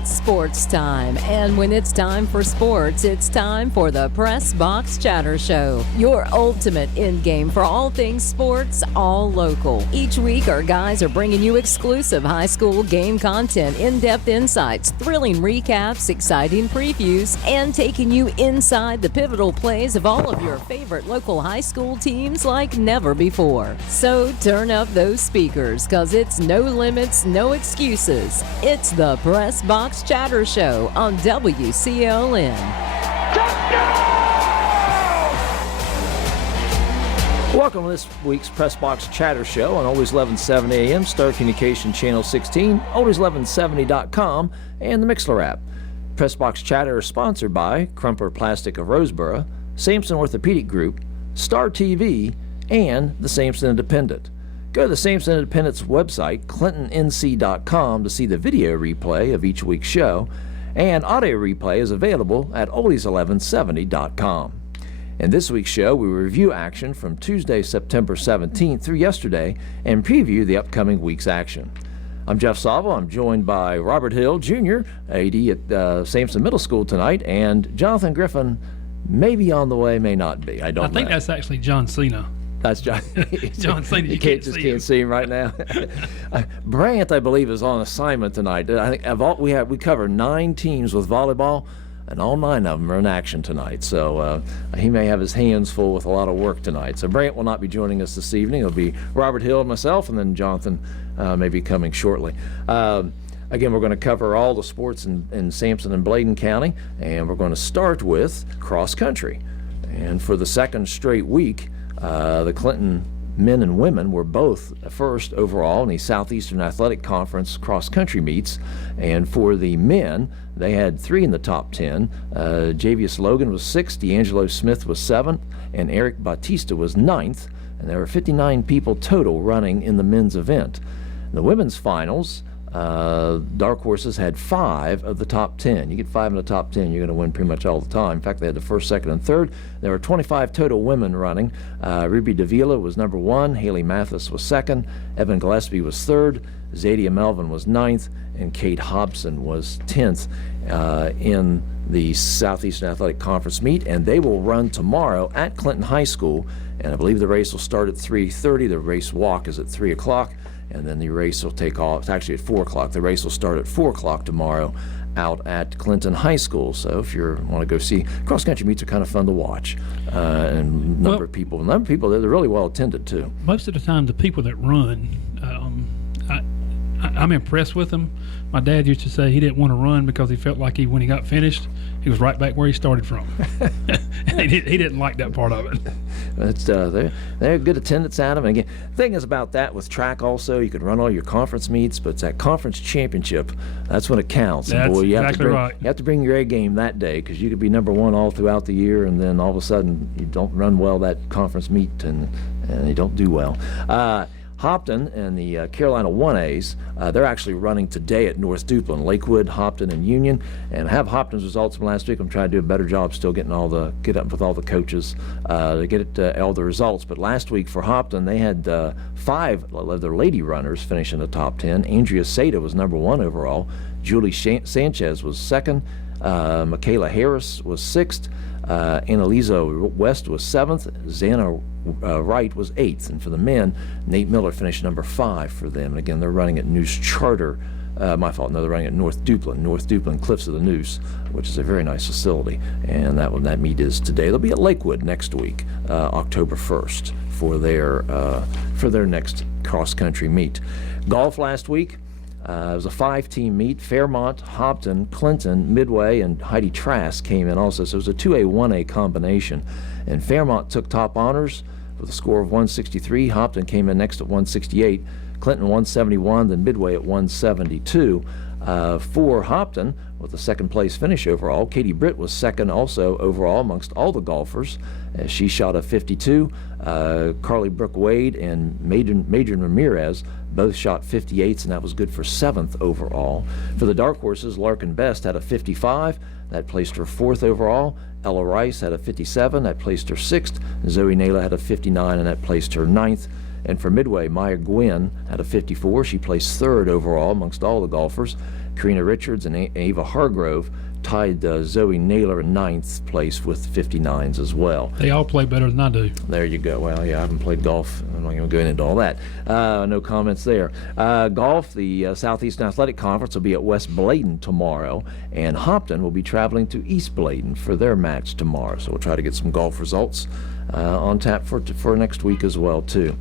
It's sports time, and when it's time for sports, it's time for the Pressbox Chatter Show, your ultimate in-game for all things sports, all local. Each week, our guys are bringing you exclusive high school game content, in-depth insights, thrilling recaps, exciting previews, and taking you inside the pivotal plays of all of your favorite local high school teams like never before. So turn up those speakers, because it's no limits, no excuses. It's the Pressbox Chatter Show on WCLN. Welcome to this week's Pressbox Chatter Show on Always 1170 AM, Star Communication Channel 16, Always1170.com, and the Mixler app. Pressbox Chatter is sponsored by Crumpler Plastic of Roseboro, Sampson Orthopedic Group, Star TV, and the Sampson Independent. Go to the Sampson Independent's website, ClintonNC.com, to see the video replay of each week's show, and audio replay is available at Oldies1170.com. In this week's show, we review action from Tuesday, September 17th through yesterday and preview the upcoming week's action. I'm Jeff Savo. I'm joined by Robert Hill, Jr., AD at Sampson Middle School tonight, and Jonathan Griffin may be on the way, may not be. I think that's actually John Cena. That's John. John Cena. You can't see him right now. Brant, I believe, is on assignment tonight. I think we cover 9 teams with volleyball, and all 9 of them are in action tonight. So he may have his hands full with a lot of work tonight. So Brant will not be joining us this evening. It'll be Robert Hill and myself, and then Jonathan may be coming shortly. Again, we're going to cover all the sports in Sampson and Bladen County, and we're going to start with cross country. And for the second straight week, the Clinton men and women were both first overall in the Southeastern Athletic Conference cross-country meets. And for the men, they had 3 in the top 10. Javius Logan was 6th, D'Angelo Smith was 7th, and Eric Bautista was 9th. And there were 59 people total running in the men's event. The women's finals, Dark Horses had 5 of the top 10. You get 5 in the top 10, you're going to win pretty much all the time. In fact, they had the first, second, and third. There were 25 total women running. Ruby Davila was number 1. Haley Mathis was 2nd. Evan Gillespie was 3rd. Zadia Melvin was 9th. And Kate Hobson was 10th in the Southeastern Athletic Conference meet. And they will run tomorrow at Clinton High School. And I believe the race will start at 3:30. The race walk is at 3 o'clock. And then the race will take off. It's actually at 4 o'clock. The race will start at 4 o'clock tomorrow out at Clinton High School. So if you want to go see, cross-country meets are kind of fun to watch. And a number of people, they're really well attended too. Most of the time, the people that run, I'm impressed with them. My dad used to say he didn't want to run because he felt like when he got finished, he was right back where he started from. he didn't like that part of it. It's, they're good attendance at them. And again, the thing is about that with track also, you can run all your conference meets, but it's that conference championship, that's when it counts. That's and boy, you exactly right. You have to bring your A game that day, because you could be number 1 all throughout the year, and then all of a sudden you don't run well that conference meet, and you don't do well. Hopton and the Carolina 1As, they're actually running today at North Duplin, Lakewood, Hopton, and Union. And I have Hopton's results from last week. I'm trying to do a better job still get up with all the coaches to get all the results. But last week for Hopton, they had 5 of their lady runners finish in the top 10. Andrea Seda was number 1 overall. Julie Sanchez was 2nd. Michaela Harris was 6th. Annalisa West was 7th. Xana Wright was 8th. And for the men, Nate Miller finished number 5 for them. And again, they're running at Noose Charter. They're running at North Duplin Cliffs of the Noose, which is a very nice facility. And that meet is today. They'll be at Lakewood next week, October 1st, for their next cross-country meet. Golf last week. It was a 5-team meet. Fairmont, Hopton, Clinton, Midway, and Heidi Trask came in also. So it was a 2A, 1A combination. And Fairmont took top honors with a score of 163. Hopton came in next at 168. Clinton 171, then Midway at 172. For Hopton, with the second place finish overall, Katie Britt was 2nd also overall amongst all the golfers. She shot a 52. Carly Brooke Wade and Madron Ramirez both shot 58s, and that was good for 7th overall. For the Dark Horses, Larkin Best had a 55. That placed her 4th overall. Ella Rice had a 57. That placed her 6th. Zoe Naylor had a 59, and that placed her 9th. And for Midway, Maya Gwynn had a 54. She placed third overall amongst all the golfers. Karina Richards and Ava Hargrove tied Zoe Naylor in ninth place with 59s as well. They all play better than I do. There you go. Well, yeah, I haven't played golf. I'm not going to go into all that. No comments there. Golf, the Southeastern Athletic Conference will be at West Bladen tomorrow, and Hopton will be traveling to East Bladen for their match tomorrow. So we'll try to get some golf results on tap for next week as well, too.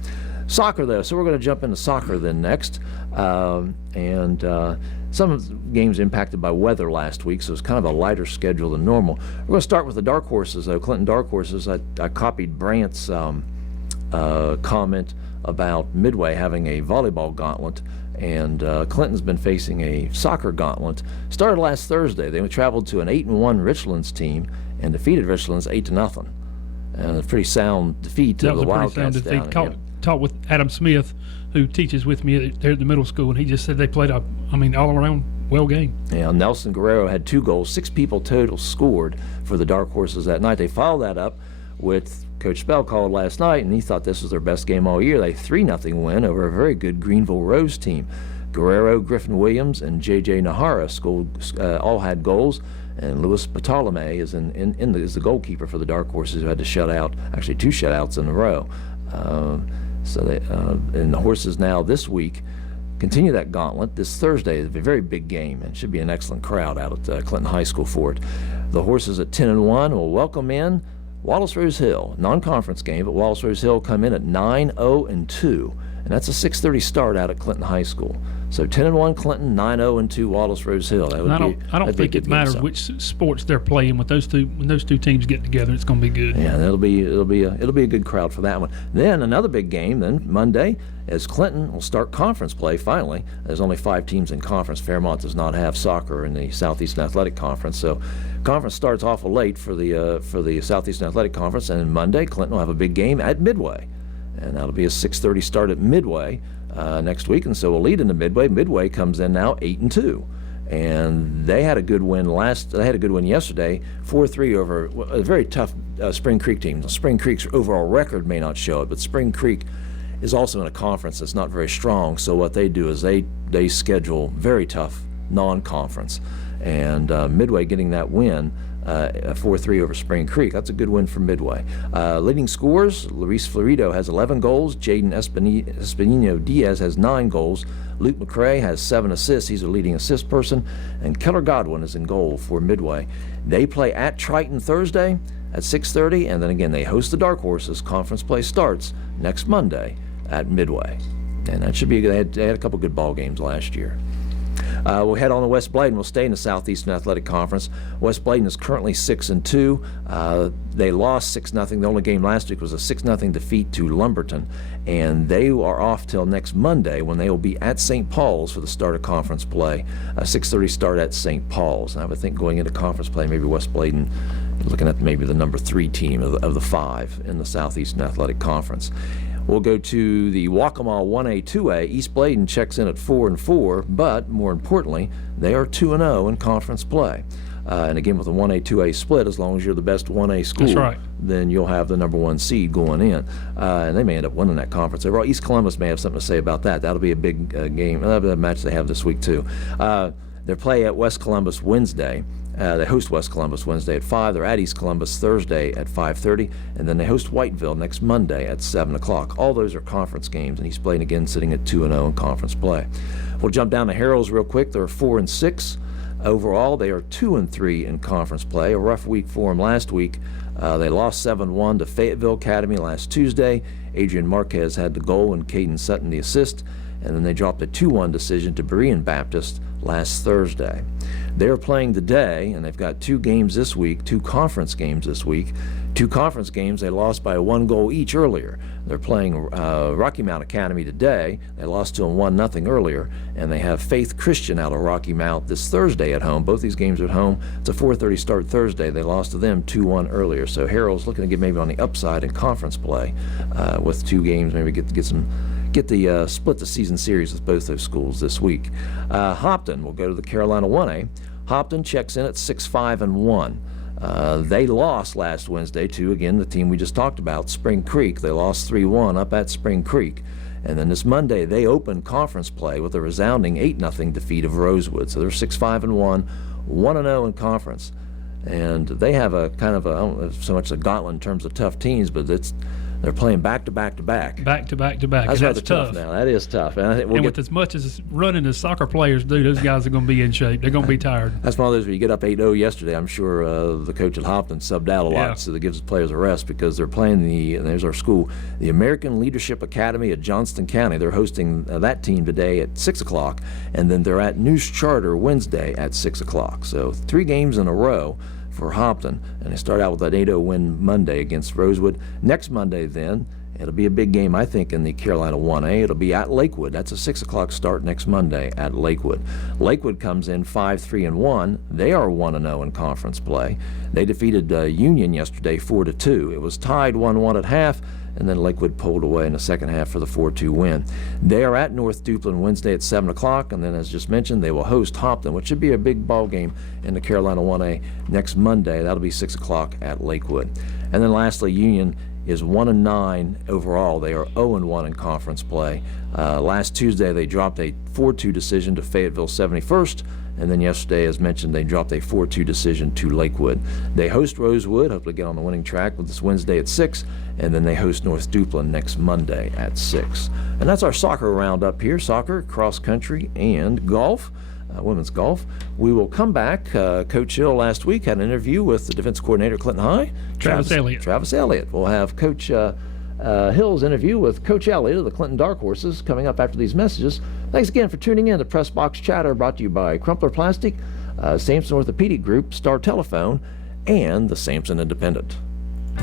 Soccer, though. So we're going to jump into soccer then next. Some of the games impacted by weather last week, so it's kind of a lighter schedule than normal. We're going to start with the dark horses, though. Clinton dark horses. I copied Brant's comment about Midway having a volleyball gauntlet, and Clinton's been facing a soccer gauntlet. Started last Thursday. They traveled to an 8-1 Richlands team and defeated Richlands 8-0. And a pretty sound defeat to the Wildcats down here. Talked with Adam Smith, who teaches with me there at the middle school, and he just said they played all around well game. Yeah, Nelson Guerrero had 2 goals. 6 people total scored for the Dark Horses that night. They followed that up with Coach Spell called last night, and he thought this was their best game all year. They 3-0 win over a very good Greenville Rose team. Guerrero, Griffin Williams, and J.J. Nahara all had goals, and Louis Bartolome is is the goalkeeper for the Dark Horses, who had to shut out, actually 2 shutouts in a row. So they and the Horses now this week continue that gauntlet this Thursday. It's a very big game, and should be an excellent crowd out at Clinton High School for it. The Horses at 10-1 will welcome in Wallace Rose Hill, non-conference game, but Wallace Rose Hill come in at 9-0-2, and that's a 6:30 start out at Clinton High School. So 10-1 Clinton, 9-0-2 Wallace Rose Hill. That would I don't think it matters which sports they're playing. With those two, when those two teams get together, it's going to be good. Yeah, it'll be a good crowd for that one. Then another big game. Then Monday, as Clinton will start conference play. Finally, there's only 5 teams in conference. Fairmont does not have soccer in the Southeastern Athletic Conference, so conference starts awful late for the Southeastern Athletic Conference. And Monday, Clinton will have a big game at Midway, and that'll be a 6:30 start at Midway. Next week, and so we'll lead into Midway. Midway comes in now 8-2, and they had a good win yesterday, 4-3 over a very tough Spring Creek team. Spring Creek's overall record may not show it, but Spring Creek is also in a conference that's not very strong. So what they do is they schedule very tough non-conference, and Midway getting that win. 4-3 over Spring Creek. That's a good win for Midway. Leading scorers, Luis Florido has 11 goals. Jaden Espinino Diaz has 9 goals. Luke McCrae has 7 assists. He's a leading assist person. And Keller Godwin is in goal for Midway. They play at Triton Thursday at 6:30, and then again they host the Dark Horses. Conference play starts next Monday at Midway. And that should be good. They had a couple good ball games last year. We'll head on to West Bladen. We'll stay in the Southeastern Athletic Conference. West Bladen is currently 6-2. They lost 6-0. The only game last week was a 6-0 defeat to Lumberton, and they are off till next Monday when they will be at St. Paul's for the start of conference play. A 6:30 start at St. Paul's. And I would think going into conference play, maybe West Bladen looking at maybe the number 3 team of the 5 in the Southeastern Athletic Conference. We'll go to the Waccamaw 1A, 2A. East Bladen checks in at 4-4, but more importantly, they are 2-0 in conference play. And again, with a 1A, 2A split, as long as you're the best 1A school, that's right, then you'll have the number 1 seed going in. And they may end up winning that conference. Overall, East Columbus may have something to say about that. That'll be a big game. That'll be a match they have this week, too. They play at West Columbus Wednesday. They host West Columbus Wednesday at 5. They're at East Columbus Thursday at 5:30, and then they host Whiteville next Monday at 7 o'clock. All those are conference games, and East Bladen again sitting at 2-0 in conference play. We'll jump down to Harrell's real quick. They're 4-6 overall. They are 2-3 in conference play. A rough week for them last week. They lost 7-1 to Fayetteville Academy last Tuesday. Adrian Marquez had the goal and Caden Sutton the assist, and then they dropped a 2-1 decision to Berean Baptist last Thursday. They're playing today, and they've got 2 games this week, 2 conference games this week. 2 conference games they lost by 1 goal each earlier. They're playing Rocky Mount Academy today. They lost to them 1-0 earlier, and they have Faith Christian out of Rocky Mount this Thursday at home. Both these games are at home. It's a 4:30 start Thursday. They lost to them 2-1 earlier. So Harrell's looking to get maybe on the upside in conference play with 2 games, maybe get the split the season series with both those schools this week. Hopton will go to the Carolina 1A. Hopton checks in at 6-5-1. They lost last Wednesday to, again, the team we just talked about, Spring Creek. They lost 3-1 up at Spring Creek. And then this Monday, they opened conference play with a resounding 8-0 defeat of Rosewood. So they're 6-5-1, 1-0 in conference. And they have a kind of a, I don't know so much a gauntlet in terms of tough teams, but they're playing back to back to back. Back to back to back. That's rather tough now. That is tough. And I think with as much as running as soccer players do, those guys are going to be in shape. They're going to be tired. That's one of those where you get up 8-0 yesterday. I'm sure the coach at Hopton subbed out a lot, so that gives the players a rest because they're playing and there's our school, the American Leadership Academy at Johnston County. They're hosting that team today at 6 o'clock, and then they're at News Charter Wednesday at 6 o'clock. So 3 games in a row for Hopton, and they start out with that 8-0 win Monday against Rosewood. Next Monday, then, it'll be a big game, I think, in the Carolina 1A. It'll be at Lakewood. That's a 6 o'clock start next Monday at Lakewood. Lakewood comes in 5-3-1. They are 1-0 in conference play. They defeated Union yesterday 4-2. It was tied 1-1 at half, and then Lakewood pulled away in the second half for the 4-2 win. They are at North Duplin Wednesday at 7 o'clock, and then, as just mentioned, they will host Hopton, which should be a big ball game in the Carolina 1A next Monday. That'll be 6 o'clock at Lakewood. And then lastly, Union is 1-9 overall. They are 0-1 in conference play. Last Tuesday, they dropped a 4-2 decision to Fayetteville 71st, and then yesterday, as mentioned, they dropped a 4-2 decision to Lakewood. They host Rosewood, hopefully get on the winning track with this Wednesday at 6, and then they host North Duplin next Monday at 6. And that's our soccer roundup here, soccer, cross country, and golf. Women's golf. We will come back. Coach Hill last week had an interview with the defense coordinator at Clinton High, Travis Elliott. Travis Elliott. We'll have Coach Hill's interview with Coach Elliott of the Clinton Dark Horses coming up after these messages. Thanks again for tuning in to Pressbox Chatter, brought to you by Crumpler Plastic, Sampson Orthopedic Group, Star Telephone, and the Sampson Independent.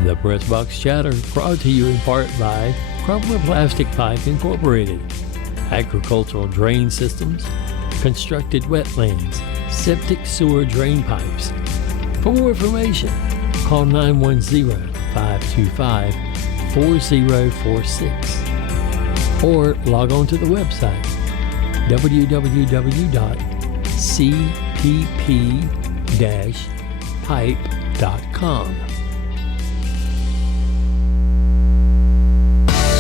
The Pressbox Chatter brought to you in part by Crumpler Plastic Pipe Incorporated, Agricultural Drain Systems, Constructed Wetlands, Septic Sewer Drain Pipes. For more information, call 910-525-4046 or log on to the website www.cpp-pipe.com.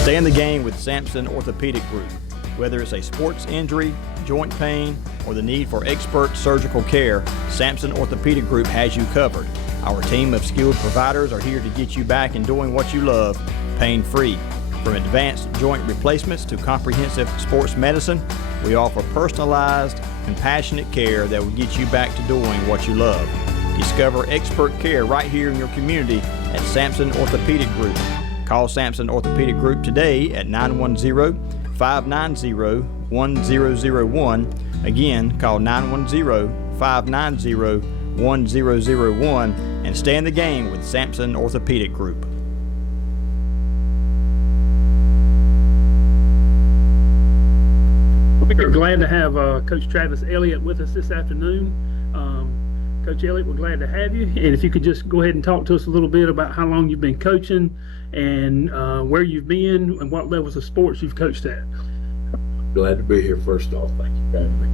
Stay in the game with Sampson Orthopedic Group. Whether it's a sports injury, joint pain, or the need for expert surgical care, Sampson Orthopedic Group has you covered. Our team of skilled providers are here to get you back and doing what you love, pain-free. From advanced joint replacements to comprehensive sports medicine, we offer personalized, compassionate care that will get you back to doing what you love. Discover expert care right here in your community at Sampson Orthopedic Group. Call Sampson Orthopedic Group today at 910-590-1001. Again, call 910-590-1001 and stay in the game with Sampson Orthopedic Group. We're glad to have Coach Travis Elliott with us this afternoon. Coach Elliott, we're glad to have you. And if you could just go ahead and talk to us a little bit about how long you've been coaching and where you've been and what levels of sports you've coached at. Glad to be here. First off, thank you for having me.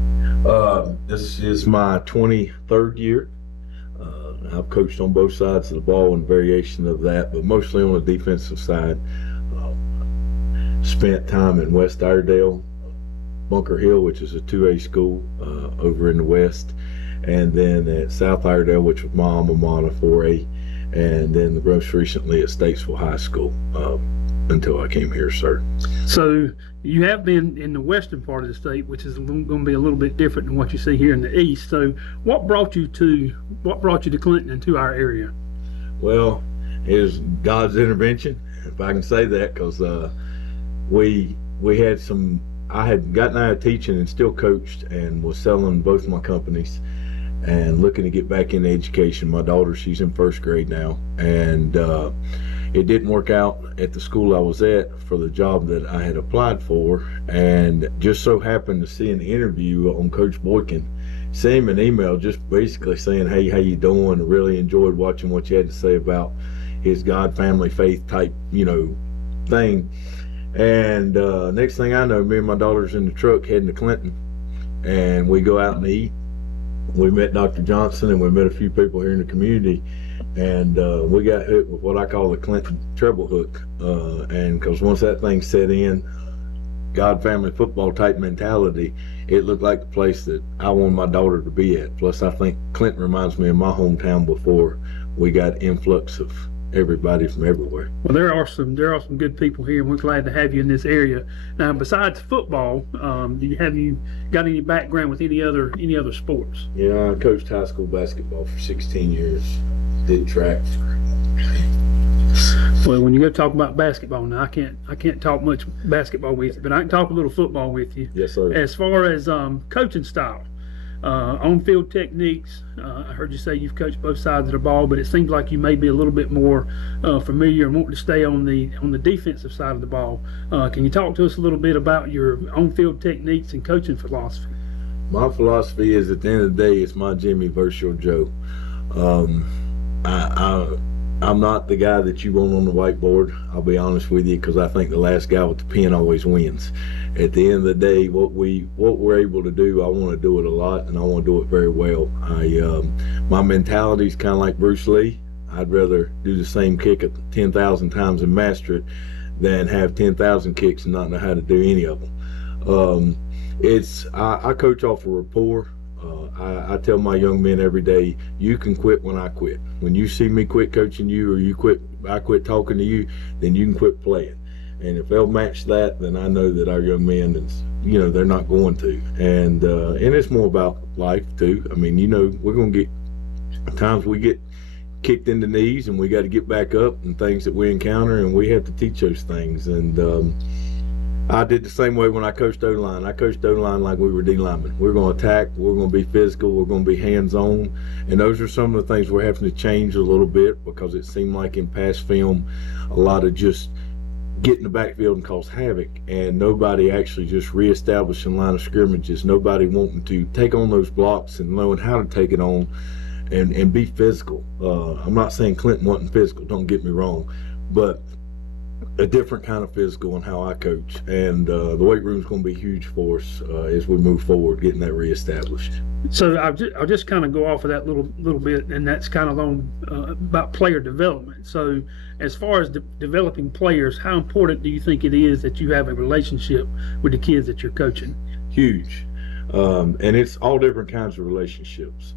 This is my 23rd year. I've coached on both sides of the ball and variation of that, but mostly on the defensive side. Spent time in West Iredale, Bunker Hill, which is a 2A school over in the West, and then at South Iredale, which was my alma mater, 4A, and then most recently at Statesville High School until I came here, sir. So you have been in the western part of the state, which is going to be a little bit different than what you see here in the east. So what brought you to Clinton and to our area? Well, it was God's intervention, if I can say that, because we had some. I had gotten out of teaching and still coached and was selling both my companies and looking to get back into education. My daughter, she's in first grade now, and it didn't work out at the school I was at for the job that I had applied for, and just so happened to see an interview on Coach Boykin, sent him an email just basically saying, hey, how you doing? I really enjoyed watching what you had to say about his God, family, faith type, thing. And next thing I know, me and my daughter's in the truck heading to Clinton, and we go out and eat. We met Dr. Johnson and we met a few people here in the community, And we got hit with what I call the Clinton treble hook. And because once that thing set in, God family football type mentality, it looked like the place that I wanted my daughter to be at. Plus, I think Clinton reminds me of my hometown before we got influx of everybody from everywhere. Well, there are some good people here, and we're glad to have you in this area. Now, besides football, have you got any background with any other sports? Yeah, I coached high school basketball for 16 years. Did track. Well, when you go talk about basketball now, I can't talk much basketball with you, but I can talk a little football with you. Yes, sir. As far as coaching style, on-field techniques, I heard you say you've coached both sides of the ball, but it seems like you may be a little bit more familiar and wanting to stay on the defensive side of the ball. Can you talk to us a little bit about your on-field techniques and coaching philosophy? My philosophy is, at the end of the day, it's my Jimmy versus your Joe. I'm not the guy that you want on the whiteboard, I'll be honest with you, because I think the last guy with the pen always wins. At the end of the day, what we're able to do, I want to do it a lot, and I want to do it very well. My mentality is kind of like Bruce Lee. I'd rather do the same kick 10,000 times and master it than have 10,000 kicks and not know how to do any of them. I coach off of rapport. I tell my young men every day, you can quit when I quit. When you see me quit coaching you, or I quit talking to you, then you can quit playing. And if they'll match that, then I know that our young men, they're not going to. And it's more about life too. I mean, we're going to get times we get kicked in the knees, and we got to get back up, and things that we encounter, and we have to teach those things. And I did the same way when I coached O-line. I coached O-line like we were D-linemen. We're going to attack, we're going to be physical, we're going to be hands-on. And those are some of the things we're having to change a little bit, because it seemed like in past film, a lot of just get in the backfield and cause havoc, and nobody actually just reestablishing line of scrimmages, nobody wanting to take on those blocks and knowing how to take it on and be physical. I'm not saying Clinton wasn't physical, don't get me wrong, but a different kind of physical in how I coach, and the weight room is going to be huge for us as we move forward, getting that reestablished. So I'll just kind of go off of that little bit, and that's kind of on about player development. So as far as developing players, how important do you think it is that you have a relationship with the kids that you're coaching? Huge, and it's all different kinds of relationships.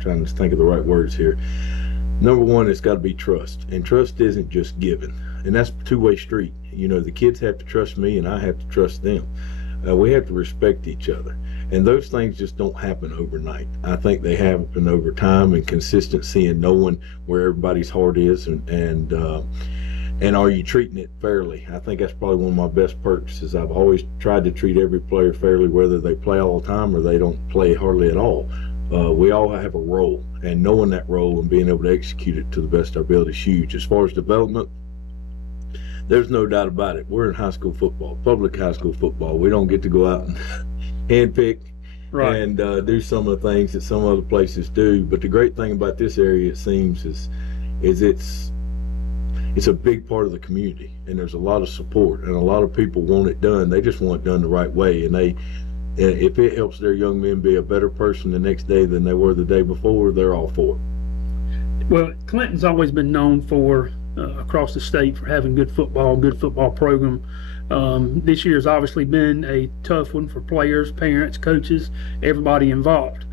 Trying to think of the right words here. Number one, it's got to be trust, and trust isn't just given, and that's a two-way street. The kids have to trust me, and I have to trust them. We have to respect each other, and those things just don't happen overnight. I think they happen over time and consistency, and knowing where everybody's heart is, and are you treating it fairly. I think that's probably one of my best perks, is I've always tried to treat every player fairly, whether they play all the time or they don't play hardly at all. We all have a role, and knowing that role and being able to execute it to the best of our ability is huge. As far as development, there's no doubt about it. We're in high school football, public high school football. We don't get to go out and handpick and do some of the things that some other places do. But the great thing about this area, it seems, is it's a big part of the community, and there's a lot of support, and a lot of people want it done. They just want it done the right way, and if it helps their young men be a better person the next day than they were the day before, they're all for it. Well, Clinton's always been known for across the state for having good football program. This year's obviously been a tough one for players, parents, coaches, everybody involved.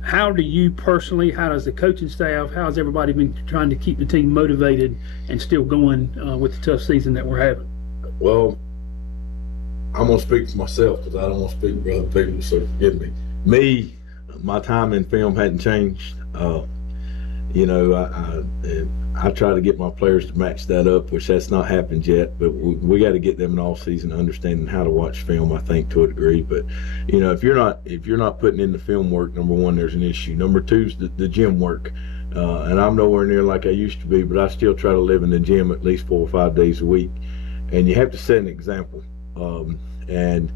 How do you personally, how does the coaching staff, how has everybody been trying to keep the team motivated and still going with the tough season that we're having? Well, I'm going to speak for myself, because I don't want to speak for other people, so forgive me. My time in film hadn't changed. I try to get my players to match that up, which that's not happened yet, but we got to get them in off season understanding how to watch film, I think, to a degree. But if you're not putting in the film work, number one, there's an issue. Number two is the gym work, and I'm nowhere near like I used to be, but I still try to live in the gym at least 4 or 5 days a week, and you have to set an example. And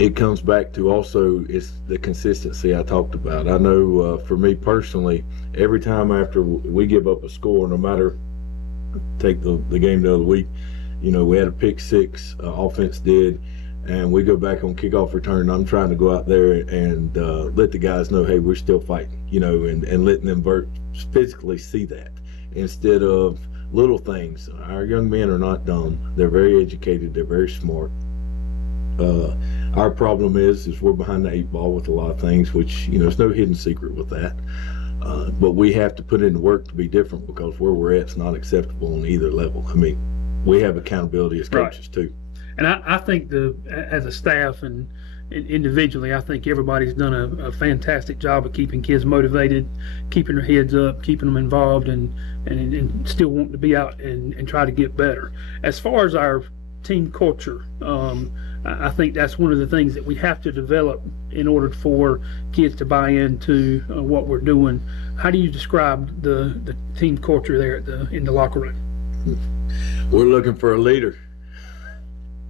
it comes back to also it's the consistency I talked about. I know for me personally, every time after we give up a score, no matter, take the game the other week, we had a pick six, offense did, and we go back on kickoff return, I'm trying to go out there and let the guys know, hey, we're still fighting, and letting them physically see that instead of little things. Our young men are not dumb. They're very educated. They're very smart. Our problem is we're behind the 8 ball with a lot of things, which, there's no hidden secret with that. But we have to put in the work to be different, because where we're at is not acceptable on either level. I mean, we have accountability as coaches too. And I think as a staff and individually, I think everybody's done a fantastic job of keeping kids motivated, keeping their heads up, keeping them involved, and still wanting to be out and try to get better. As far as our team culture, I think that's one of the things that we have to develop in order for kids to buy into what we're doing. How do you describe the team culture there in the locker room? We're looking for a leader.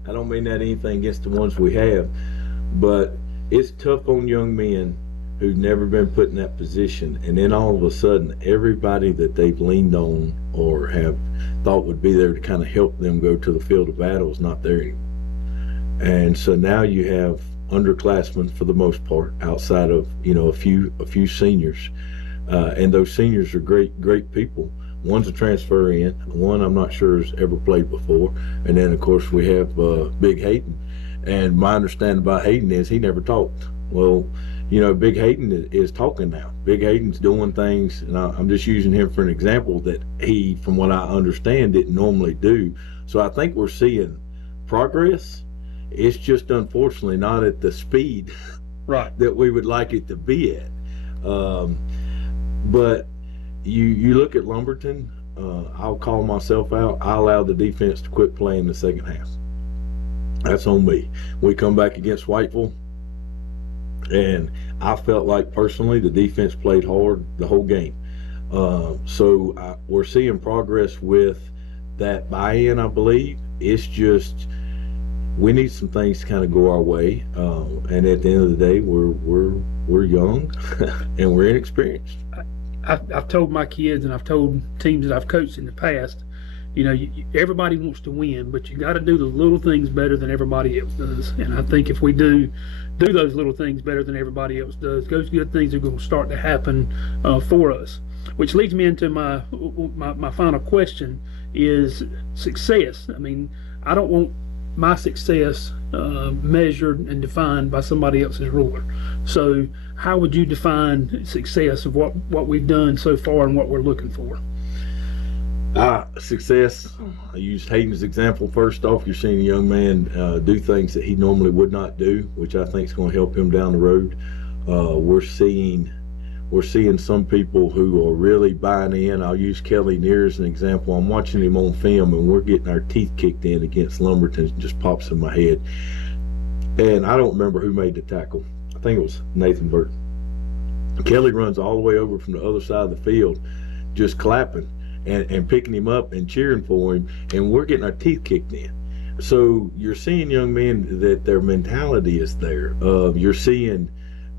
I don't mean that anything against the ones we have, but it's tough on young men who've never been put in that position, and then all of a sudden everybody that they've leaned on or have thought would be there to kind of help them go to the field of battle is not there anymore. And so now you have underclassmen for the most part, outside of a few seniors, and those seniors are great people. One's a transfer in, one I'm not sure has ever played before, and then of course we have Big Hayden. And my understanding about Hayden is he never talked. Well, Big Hayden is talking now. Big Hayden's doing things, and I'm just using him for an example that he, from what I understand, didn't normally do. So I think we're seeing progress. It's just unfortunately not at the speed that we would like it to be at. But you look at Lumberton, I'll call myself out. I allowed the defense to quit playing the second half. That's on me. We come back against Whiteville, and I felt like personally the defense played hard the whole game. So we're seeing progress with that buy-in, I believe. It's just we need some things to kind of go our way, and at the end of the day, we're young and we're inexperienced. I've told my kids, and I've told teams that I've coached in the past, everybody wants to win, but you got to do the little things better than everybody else does. And I think if we do those little things better than everybody else does, those good things are going to start to happen for us. Which leads me into my final question: is success. I mean, I don't want my success measured and defined by somebody else's ruler. So how would you define success of what we've done so far and what we're looking for? Success, I used Hayden's example first off. You're seeing a young man do things that he normally would not do, which I think is going to help him down the road. We're seeing some people who are really buying in. I'll use Kelly Neer as an example. I'm watching him on film, and we're getting our teeth kicked in against Lumberton. It just pops in my head. And I don't remember who made the tackle. I think it was Nathan Burton. Kelly runs all the way over from the other side of the field, just clapping and picking him up and cheering for him, and we're getting our teeth kicked in. So you're seeing young men that their mentality is there. You're seeing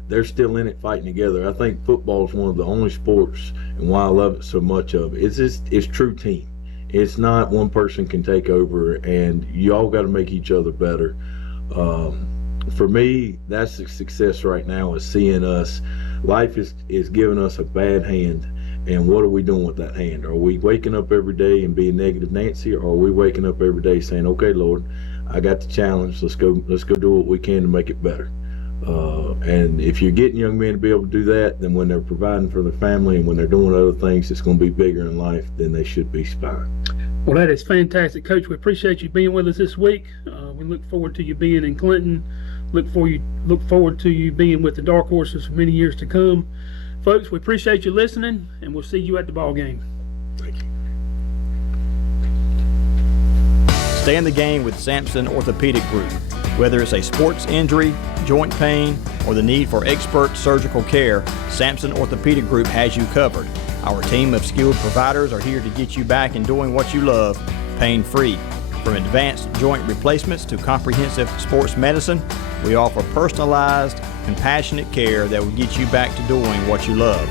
they're still in it fighting together. I think football is one of the only sports, and why I love it so much of it, it's true team. It's not one person can take over, and you all got to make each other better. For me, that's the success right now, is seeing us. Life is giving us a bad hand, and what are we doing with that hand? Are we waking up every day and being negative Nancy, or are we waking up every day saying, okay, Lord, I got the challenge. Let's go do what we can to make it better. And if you're getting young men to be able to do that, then when they're providing for their family and when they're doing other things, it's going to be bigger in life than they should be spying. Well, that is fantastic, Coach. We appreciate you being with us this week. We look forward to you being in Clinton. Look forward to you being with the Dark Horses for many years to come. Folks, we appreciate you listening, and we'll see you at the ball game. Thank you. Stay in the game with Sampson Orthopedic Group. Whether it's a sports injury, joint pain, or the need for expert surgical care, Sampson Orthopedic Group has you covered. Our team of skilled providers are here to get you back in doing what you love, pain-free. From advanced joint replacements to comprehensive sports medicine, we offer personalized, compassionate care that will get you back to doing what you love.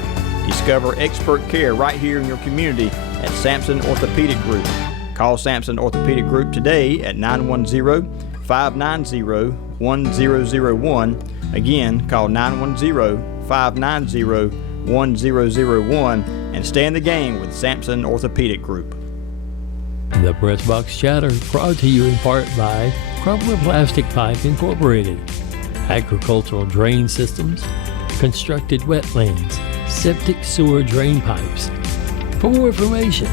Discover expert care right here in your community at Sampson Orthopedic Group. Call Sampson Orthopedic Group today at 910 910-590-1001. Again, call 910-590-1001 and stay in the game with Sampson Orthopedic Group. The Pressbox Chatter brought to you in part by Crumpler Plastic Pipe Incorporated, agricultural drain systems, constructed wetlands, septic sewer drain pipes. For more information,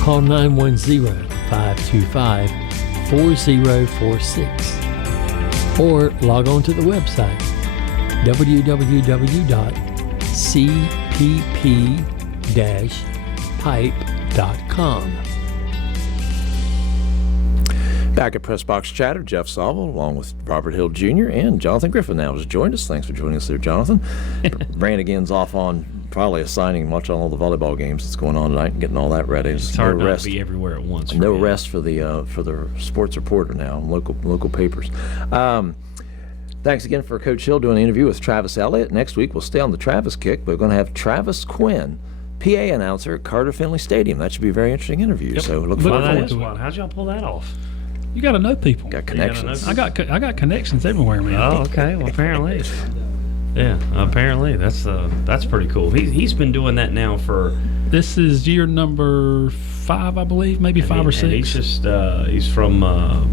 call 910-525-4046 or log on to the website www.cpp-pipe.com. Back at Pressbox Chatter, Jeff Sauble, along with Robert Hill Jr. and Jonathan Griffin now has joined us. Thanks for joining us there, Jonathan. Brannigan's off on probably assigning, watching all the volleyball games that's going on tonight and getting all that ready. It's hard not to be everywhere at once. No rest for the sports reporter now, local papers. Thanks again for Coach Hill doing an interview with Travis Elliott. Next week we'll stay on the Travis kick, but we're going to have Travis Quinn, PA announcer at Carter Finley Stadium. That should be a very interesting interview. Yep. So look forward to it. How'd y'all pull that off? You got to know people. Got connections. I got connections everywhere, man. Oh, okay. Well, apparently, yeah. Apparently, that's pretty cool. He's been doing that now for. This is year number 5, I believe, maybe 5 or 6. And he's just he's from the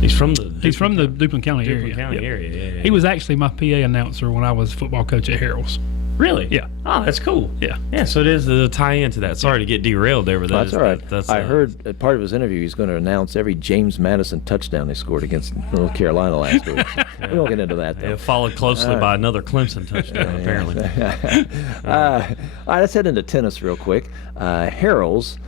Duplin County area. Yeah. He was actually my PA announcer when I was football coach at Harrell's. Really? Yeah. Oh, that's cool. Yeah. Yeah, so it is a tie-in to that. Sorry to get derailed there, but that's all right. I heard at part of his interview he's going to announce every James Madison touchdown they scored against North Carolina last week. We won't get into that, though. Followed closely by another Clemson touchdown, apparently. All right, let's head into tennis real quick. Harrell's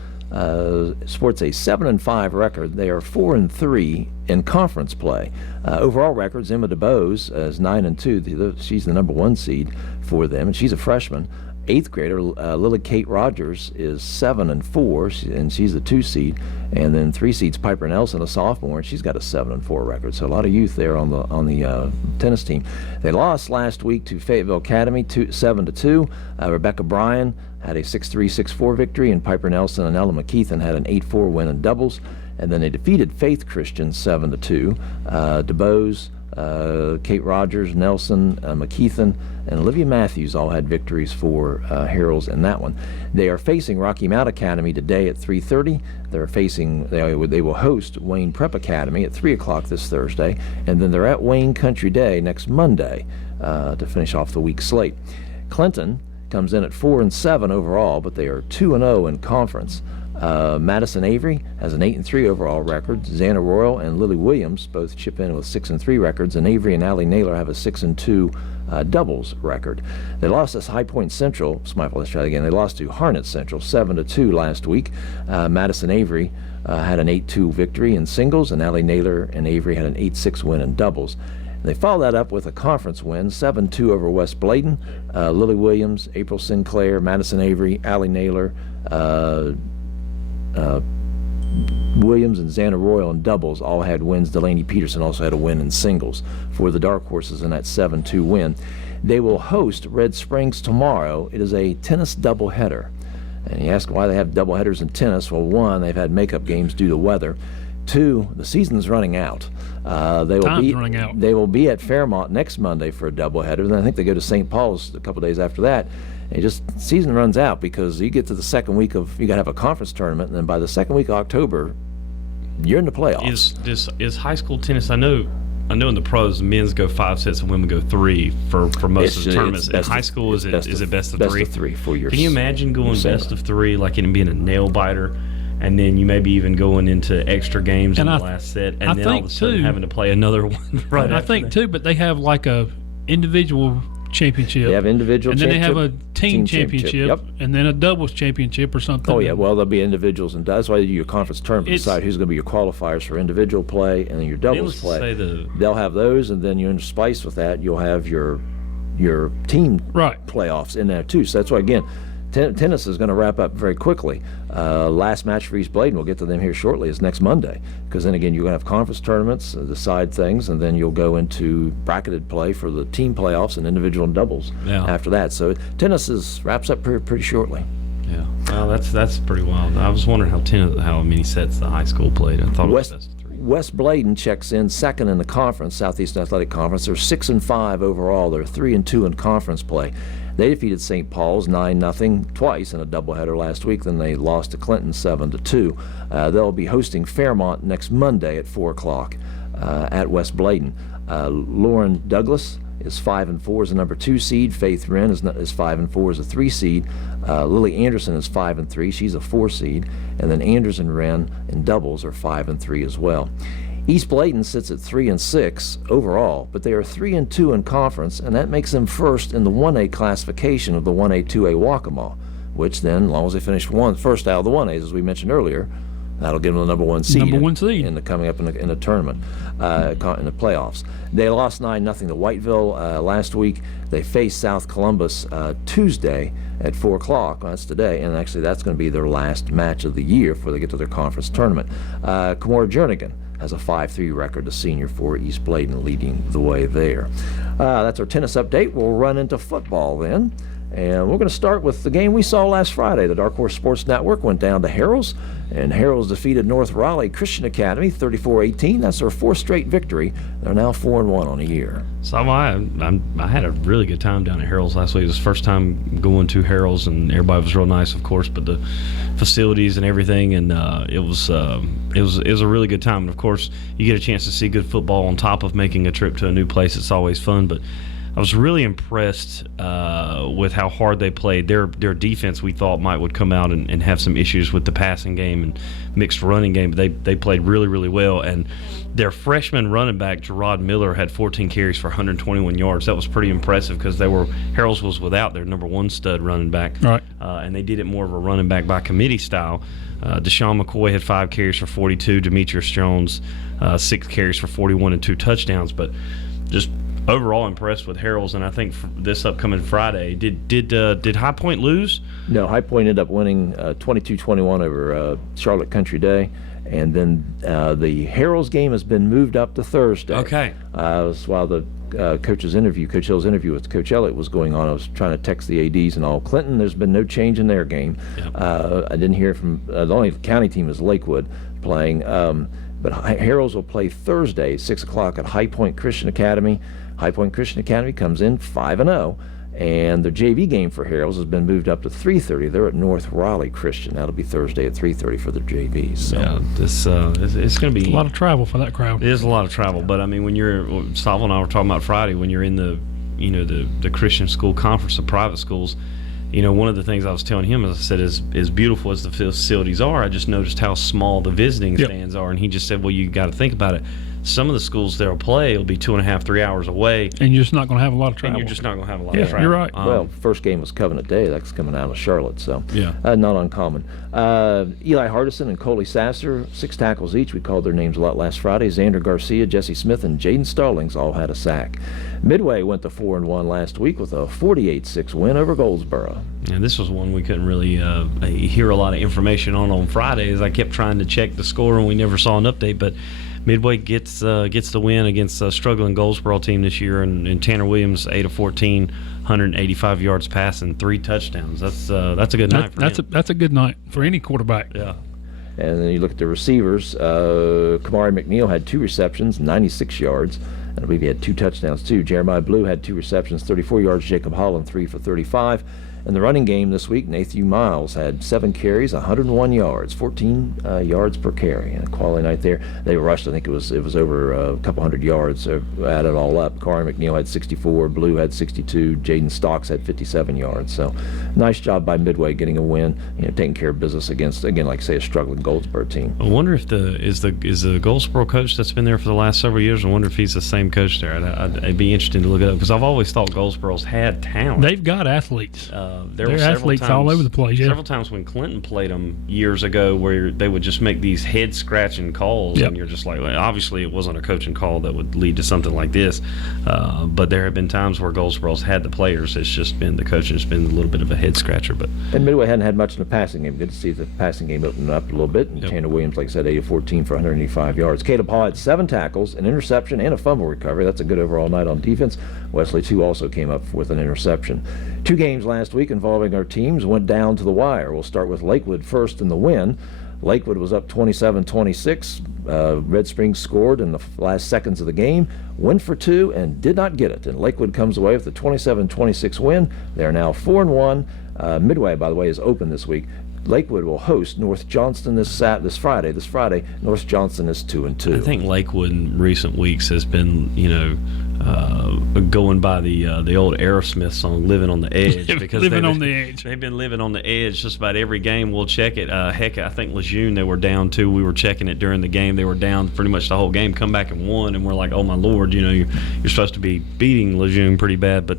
sports a 7-5 record. They are 4-3 in conference play. Overall records, Emma DeBose is 9-2. She's the number 1 seed for them, and she's a freshman. 8th grader Lily Kate Rogers is 7-4, and she's the 2 seed. And then 3 seeds Piper Nelson, a sophomore, and she's got a 7-4 record. So a lot of youth there on the tennis team. They lost last week to Fayetteville Academy 7-2. Rebecca Bryan had a 6-3, 6-4 victory, and Piper Nelson and Ella McKeithen had an 8-4 win in doubles. And then they defeated Faith Christian 7-2. DeBose, Kate Rogers, Nelson, McKeithen, and Olivia Matthews all had victories for Harrell's in that one. They are facing Rocky Mount Academy today at 3:30. They will host Wayne Prep Academy at 3 o'clock this Thursday, and then they're at Wayne Country Day next Monday to finish off the week slate. Clinton comes in at 4-7 overall, but they are 2-0 in conference. Madison Avery has an 8-3 overall record. Xana Royal and Lily Williams both chip in with 6-3 records, and Avery and Allie Naylor have a 6-2 doubles record. They lost to High Point Central. Let's try that again. They lost to Harnett Central 7-2 last week. Madison Avery had an 8-2 victory in singles, and Allie Naylor and Avery had an 8-6 win in doubles. They followed that up with a conference win, 7-2 over West Bladen. Lily Williams, April Sinclair, Madison Avery, Allie Naylor, Williams and Xana Royal in doubles all had wins. Delaney Peterson also had a win in singles for the Dark Horses in that 7-2 win. They will host Red Springs tomorrow. It is a tennis doubleheader. And you ask why they have doubleheaders in tennis. Well, 1, they've had makeup games due to weather. 2, the season's running out. Running out. They will be at Fairmont next Monday for a doubleheader. Then I think they go to St. Paul's a couple days after that. And season runs out because you get to the second week you got to have a conference tournament, and then by the second week of October, you're in the playoffs. Is high school tennis? I know in the pros, men's go 5 sets and women go 3 for most of the tournaments. In high school, is it best of 3? Best of 3 for your. Can you imagine going best of 3, like it being a nail biter? And then you maybe even going into extra games in the last set, and then all of a sudden having to play another one right after. I think too, but they have like a individual championship. They have individual and championship. And then they have a team championship. Yep. And then a doubles championship or something. Oh, yeah. Well, there'll be individuals, and that's why you do your conference tournament. Decide who's going to be your qualifiers for individual play and then your doubles play. They'll have those, and then you interspice with that, you'll have your team playoffs in there too. So that's why, again, tennis is going to wrap up very quickly. Last match for East Bladen, we'll get to them here shortly, is next Monday. Because then again, you're going to have conference tournaments, decide things, and then you'll go into bracketed play for the team playoffs and individual and doubles after that. So tennis wraps up pretty shortly. Yeah, well, that's pretty wild. I was wondering how many sets the high school played. I thought it was best of 3. West Bladen checks in second in the conference, Southeastern Athletic Conference. They're 6-5 overall. They're 3-2 in conference play. They defeated St. Paul's 9-0 twice in a doubleheader last week. Then they lost to Clinton 7-2. They'll be hosting Fairmont next Monday at 4 o'clock at West Bladen. Lauren Douglas is 5-4 as a number 2 seed. Faith Wren is 5-4 as a 3 seed. Lily Anderson is 5-3. She's a 4 seed. And then Anders and Wren in doubles are 5-3 as well. East Bladen sits at 3-6 overall, but they are 3-2 in conference, and that makes them first in the 1A classification of the 1A, 2A Waccamaw, which then, as long as they finish first out of the 1As, as we mentioned earlier, that'll give them the number 1 seed. In the coming up in the tournament, in the playoffs. They lost 9-0 to Whiteville last week. They face South Columbus Tuesday at 4 o'clock. Well, that's today, and actually that's going to be their last match of the year before they get to their conference tournament. Kamora Jernigan has a 5-3 record, the senior for East Bladen, leading the way there. That's our tennis update. We'll run into football then. And we're going to start with the game we saw last Friday. The Dark Horse Sports Network went down to Harrell's, and Harrell's defeated North Raleigh Christian Academy 34-18. That's their 4th straight victory. They're now 4-1 on the year. So I had a really good time down at Harrell's last week. It was the first time going to Harrell's, and everybody was real nice, of course, but the facilities and everything, and it was a really good time. And of course, you get a chance to see good football on top of making a trip to a new place. It's always fun, but I was really impressed with how hard they played. Their defense, we thought, would come out and have some issues with the passing game and mixed running game, but they played really, really well. And their freshman running back, Gerard Miller, had 14 carries for 121 yards. That was pretty impressive because Harrell's was without their number 1 stud running back. Right. And they did it more of a running back by committee style. Deshaun McCoy had 5 carries for 42. Demetrius Jones, 6 carries for 41 and 2 touchdowns. But just overall impressed with Harrell's, and I think for this upcoming Friday, did High Point lose? No, High Point ended up winning 22-21 over Charlotte Country Day, and then the Harrell's game has been moved up to Thursday. Okay. While the Coach Hill's interview with Coach Elliott was going on, I was trying to text the ADs and all. Clinton, there's been no change in their game. Yep. I didn't hear from the only county team is Lakewood playing, but Harrell's will play Thursday, 6 o'clock at High Point Christian Academy. High Point Christian Academy comes in 5-0, and their JV game for Harrell's has been moved up to 3:30. They're at North Raleigh Christian. That'll be Thursday at 3:30 for their JVs. So. Yeah, it's going to be a lot of travel for that crowd. It is a lot of travel, but I mean, when Salvo and I were talking about Friday, when you're in the Christian school conference of private schools, one of the things I was telling him, as I said, as beautiful as the facilities are, I just noticed how small the visiting stands are, and he just said, well, you got to think about it. Some of the schools they'll play will be 2.5, 3 hours away. And you're just not going to have a lot of travel. And you're just not going to have a lot of travel. You're right. Well, first game was Covenant Day. That's coming out of Charlotte, so not uncommon. Eli Hardison and Coley Sasser, 6 tackles each. We called their names a lot last Friday. Xander Garcia, Jesse Smith, and Jaden Stallings all had a sack. Midway went to 4-1 last week with a 48-6 win over Goldsboro. And this was one we couldn't really hear a lot of information on Friday, as I kept trying to check the score and we never saw an update, but Midway gets the win against a struggling Goldsboro team this year, and Tanner Williams 8 of 14, 185 yards passing, 3 touchdowns. That's a good night for him. That's a good night for any quarterback. Yeah. And then you look at the receivers. Kamari McNeil had 2 receptions, 96 yards, and I believe he had 2 touchdowns too. Jeremiah Blue had 2 receptions, 34 yards. Jacob Holland 3 for 35. In the running game this week, Nathan Miles had 7 carries, 101 yards, 14 yards per carry. And a quality night there. They rushed, I think it was over a couple hundred yards, add it all up. Corey McNeil had 64, Blue had 62, Jaden Stocks had 57 yards. So nice job by Midway getting a win, taking care of business against, again, like I say, a struggling Goldsboro team. I wonder if is the Goldsboro coach that's been there for the last several years, I wonder if he's the same coach there. It'd be interesting to look it up, because I've always thought Goldsboro's had talent. They've got athletes. There were athletes all over the place. Yeah. Several times when Clinton played them years ago, where they would just make these head-scratching calls, and you're just like, obviously it wasn't a coaching call that would lead to something like this. But there have been times where Goldsboro's had the players. It's just been the coaching's been a little bit of a head-scratcher. And Midway hadn't had much in the passing game. Good to see the passing game open up a little bit. And Tanner Williams, like I said, 8 of 14 for 185 yards. Caleb Hall had 7 tackles, an interception, and a fumble recovery. That's a good overall night on defense. Wesley, too, also came up with an interception. 2 games last week involving our teams went down to the wire. We'll start with Lakewood first in the win. Lakewood was up 27-26. Red Springs scored in the last seconds of the game, went for two, and did not get it. And Lakewood comes away with a 27-26 win. They are now 4-1. Midway, by the way, is open this week. Lakewood will host North Johnston this Friday. This Friday, North Johnston is 2-2. I think Lakewood in recent weeks has been, going by the old Aerosmith song "Living on the Edge" because living on the edge. They've been living on the edge just about every game. We'll check it. Heck, I think Lejeune, they were down too. We were checking it during the game. They were down pretty much the whole game. Come back and won, and we're like, oh my Lord, you're supposed to be beating Lejeune pretty bad.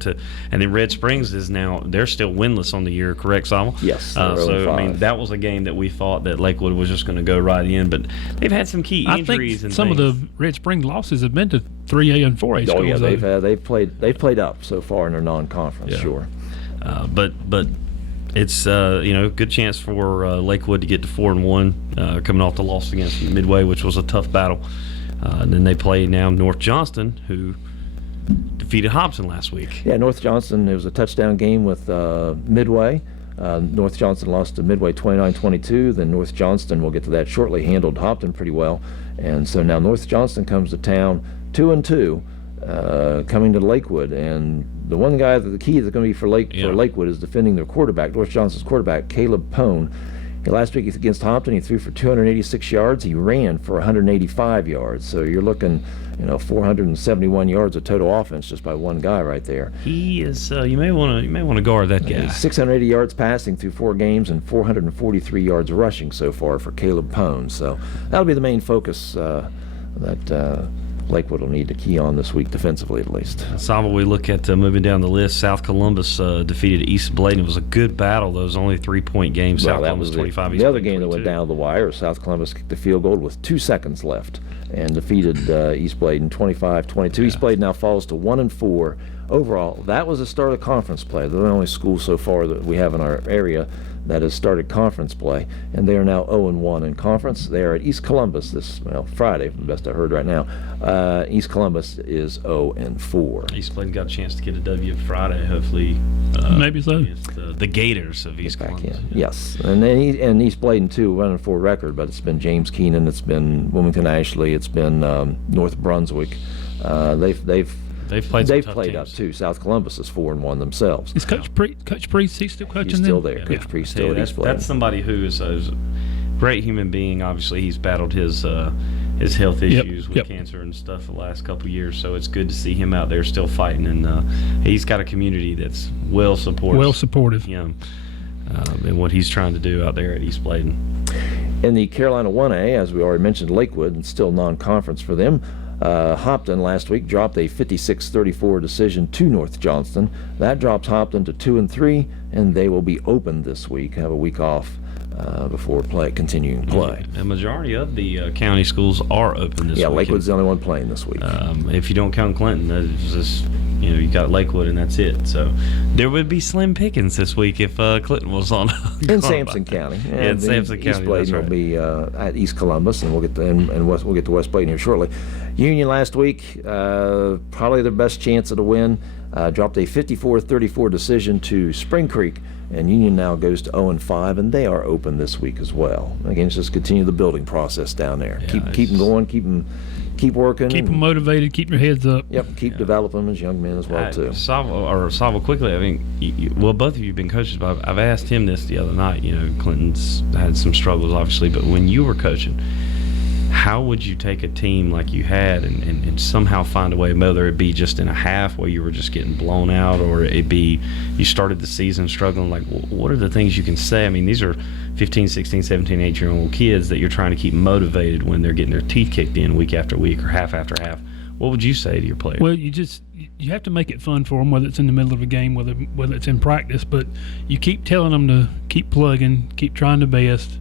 And then Red Springs is now, they're still winless on the year, correct, Samuel? Yes. So I mean, that was a game that we thought that Lakewood was just going to go right in, but they've had some key injuries. I think some of the Red Springs losses have been to 3A and 4A schools. Oh yeah, they've played up so far in their non-conference. Yeah. Sure. But it's good chance for Lakewood to get to 4-1, coming off the loss against Midway, which was a tough battle. And then they play now North Johnston, who defeated Hobson last week. Yeah, North Johnston. It was a touchdown game with Midway. North Johnston lost to Midway 29-22. Then North Johnston, we'll get to that shortly, handled Hopton pretty well. And so now North Johnston comes to town 2-2, coming to Lakewood. And the one guy that the key that's going to be for Lakewood is defending their quarterback, North Johnston's quarterback, Caleb Pone. Last week against Hopton, he threw for 286 yards. He ran for 185 yards. So you're looking, 471 yards of total offense just by one guy right there. He is. You may want to guard that guy. 680 yards passing through 4 games and 443 yards rushing so far for Caleb Pone. So that'll be the main focus that Lakewood will need to key on this week defensively, at least. Sava, we look at moving down the list. South Columbus defeated East Bladen. It was a good battle. That was only a 3-point game. South Columbus 25. The other game that went down to the wire. South Columbus kicked the field goal with 2 seconds left and defeated East Bladen 25-22. East Bladen now falls to 1-4 overall. That was the start of conference play. They're the only school so far that we have in our area that has started conference play, and they are now 0-1 in conference. They are at East Columbus this Friday, from the best I heard right now. East Columbus is 0-4. East Bladen got a chance to get a W Friday, hopefully. Maybe so. The Gators of East Columbus. Yes, and East Bladen too, running for record, but it's been James Keenan, it's been Wilmington Ashley, it's been North Brunswick. They've played up too. South Columbus is 4-1 themselves. Is Coach Priest still coaching? He's still there. Coach Priest still at East Bladen. That's somebody who is a great human being. Obviously, he's battled his health issues with cancer and stuff the last couple of years. So it's good to see him out there still fighting, and he's got a community that's well supportive him and what he's trying to do out there at East Bladen. In the Carolina 1A, as we already mentioned, Lakewood, and still non-conference for them. Hopton last week dropped a 56-34 decision to North Johnston. That drops Hopton to 2-3, and they will be open this week. Have a week off before continuing play. A majority of the county schools are open this week. Yeah, Lakewood's the only one playing this week. If you don't count Clinton, that's just, you got Lakewood and that's it. So there would be slim pickings this week if Clinton was on. In Sampson County. Yeah, in Sampson County. East Bladen will be at East Columbus, and we'll get to West Bladen here shortly. Union last week, probably their best chance at a win. Dropped a 54-34 decision to Spring Creek, and Union now goes to 0-5, and they are open this week as well. Again, just continue the building process down there. Yeah, keep them going, keep working. Keep them motivated, keep their heads up. Yep, keep developing them as young men as well, too. Salvo, quickly, I mean, both of you have been coaches, but I've asked him this the other night. Clinton's had some struggles, obviously, but when you were coaching, how would you take a team like you had and somehow find a way, whether it be just in a half where you were just getting blown out, or it be you started the season struggling? Like, what are the things you can say? I mean, these are 15, 16, 17, 18-year-old kids that you're trying to keep motivated when they're getting their teeth kicked in week after week or half after half. What would you say to your players? Well, you have to make it fun for them, whether it's in the middle of a game, whether it's in practice. But you keep telling them to keep plugging, keep trying the best,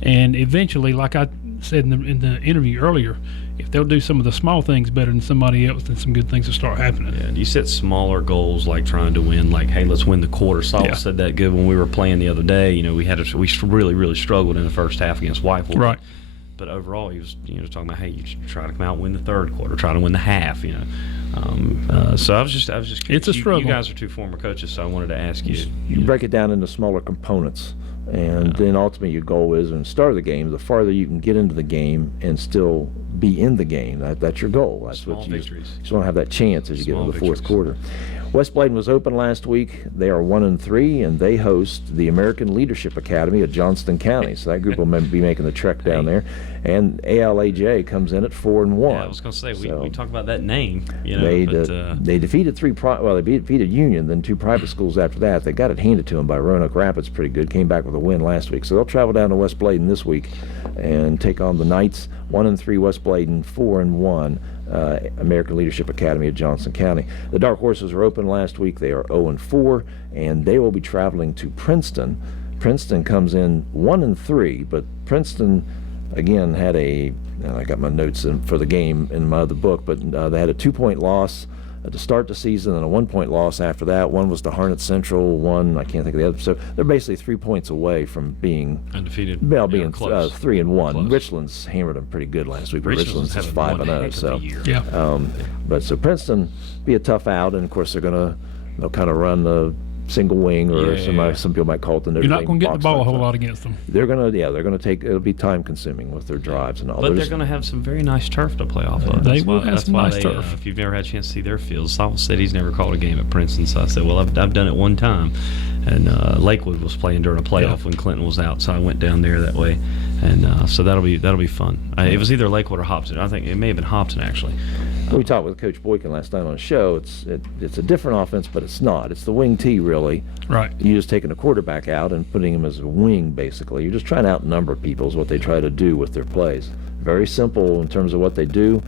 and eventually, like I said in the interview earlier, if they'll do some of the small things better than somebody else, then some good things will start happening. Yeah, you set smaller goals like trying to win, like, hey, let's win the quarter. Saul said that good when we were playing the other day. We really, really struggled in the first half against Whitewood. Right. But overall, he was talking about, hey, you try to come out and win the third quarter, try to win the half. So I was just curious. It's a struggle. You guys are two former coaches, so I wanted to ask you. You break it down into smaller components, and then ultimately your goal is, in the start of the game, the farther you can get into the game and still be in the game. That's your goal. That's Small what you victories. just want to have that chance as you Small get into the fourth victories. quarter. West Bladen was open last week. They are 1-3, and they host the American Leadership Academy at Johnston County. So that group will be making the trek down there. And ALAJ comes in at 4-1. Yeah, I was going to say So we talk about that name. they defeated they defeated Union, then 2 private schools after that. They got it handed to them by Roanoke Rapids pretty good. Came back with a win last week. So they'll travel down to West Bladen this week and take on the Knights. 1-3 West Bladen, 4-1 American Leadership Academy at Johnson County. The Dark Horses were open last week. They are 0-4, and they will be traveling to Princeton. Princeton comes in 1-3, but Princeton again had I got my notes for the game in my other book, but they had a 2-point loss to start the season and a 1-point loss after that. One was to Harnett Central, one I can't think of the other. So they're basically 3 points away from being undefeated. Well, being close. 3-1. Close. Richland's hammered them pretty good last week. But Richland's is having 5-0. So Yeah. but so Princeton be a tough out, and of course they'll kind of run the single wing, or some people might call it the Notre You're not Dame going to get the box ball a type whole stuff. lot against them. They're gonna take. It'll be time consuming with their drives and all. But they're going to have some very nice turf to play off of. They That's will why- have that's some why nice they, turf. if you've never had a chance to see their fields, South City's never called a game at Princeton, so I said, well, I've done it one time. And Lakewood was playing during a playoff when Clinton was out, so I went down there that way. And so that'll be fun. It was either Lakewood or Hobson. I think it may have been Hobson, actually. We talked with Coach Boykin last night on the show. It's a different offense, but it's not. It's the wing T, really. Right. You're just taking a quarterback out and putting him as a wing, basically. You're just trying to outnumber people is what they try to do with their plays. Very simple in terms of what they do,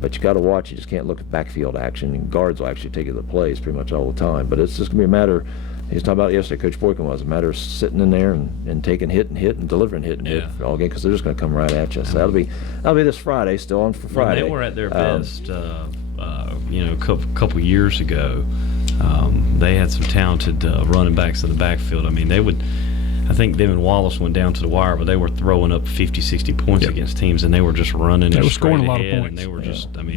but you got to watch. You just can't look at backfield action. And guards will actually take the plays pretty much all the time. But it's just going to be a matter. He was talking about it yesterday. Coach Boykin was a matter of sitting in there and taking hit and delivering hit all game, because they're just going to come right at you. So that'll be this Friday. Still on for Friday. When they were at their best, couple years ago, they had some talented running backs in the backfield. I mean, I think them and Wallace went down to the wire, but they were throwing up 50, 60 points against teams, and they were just running. They and were scoring a straight lot of ahead, points. And they were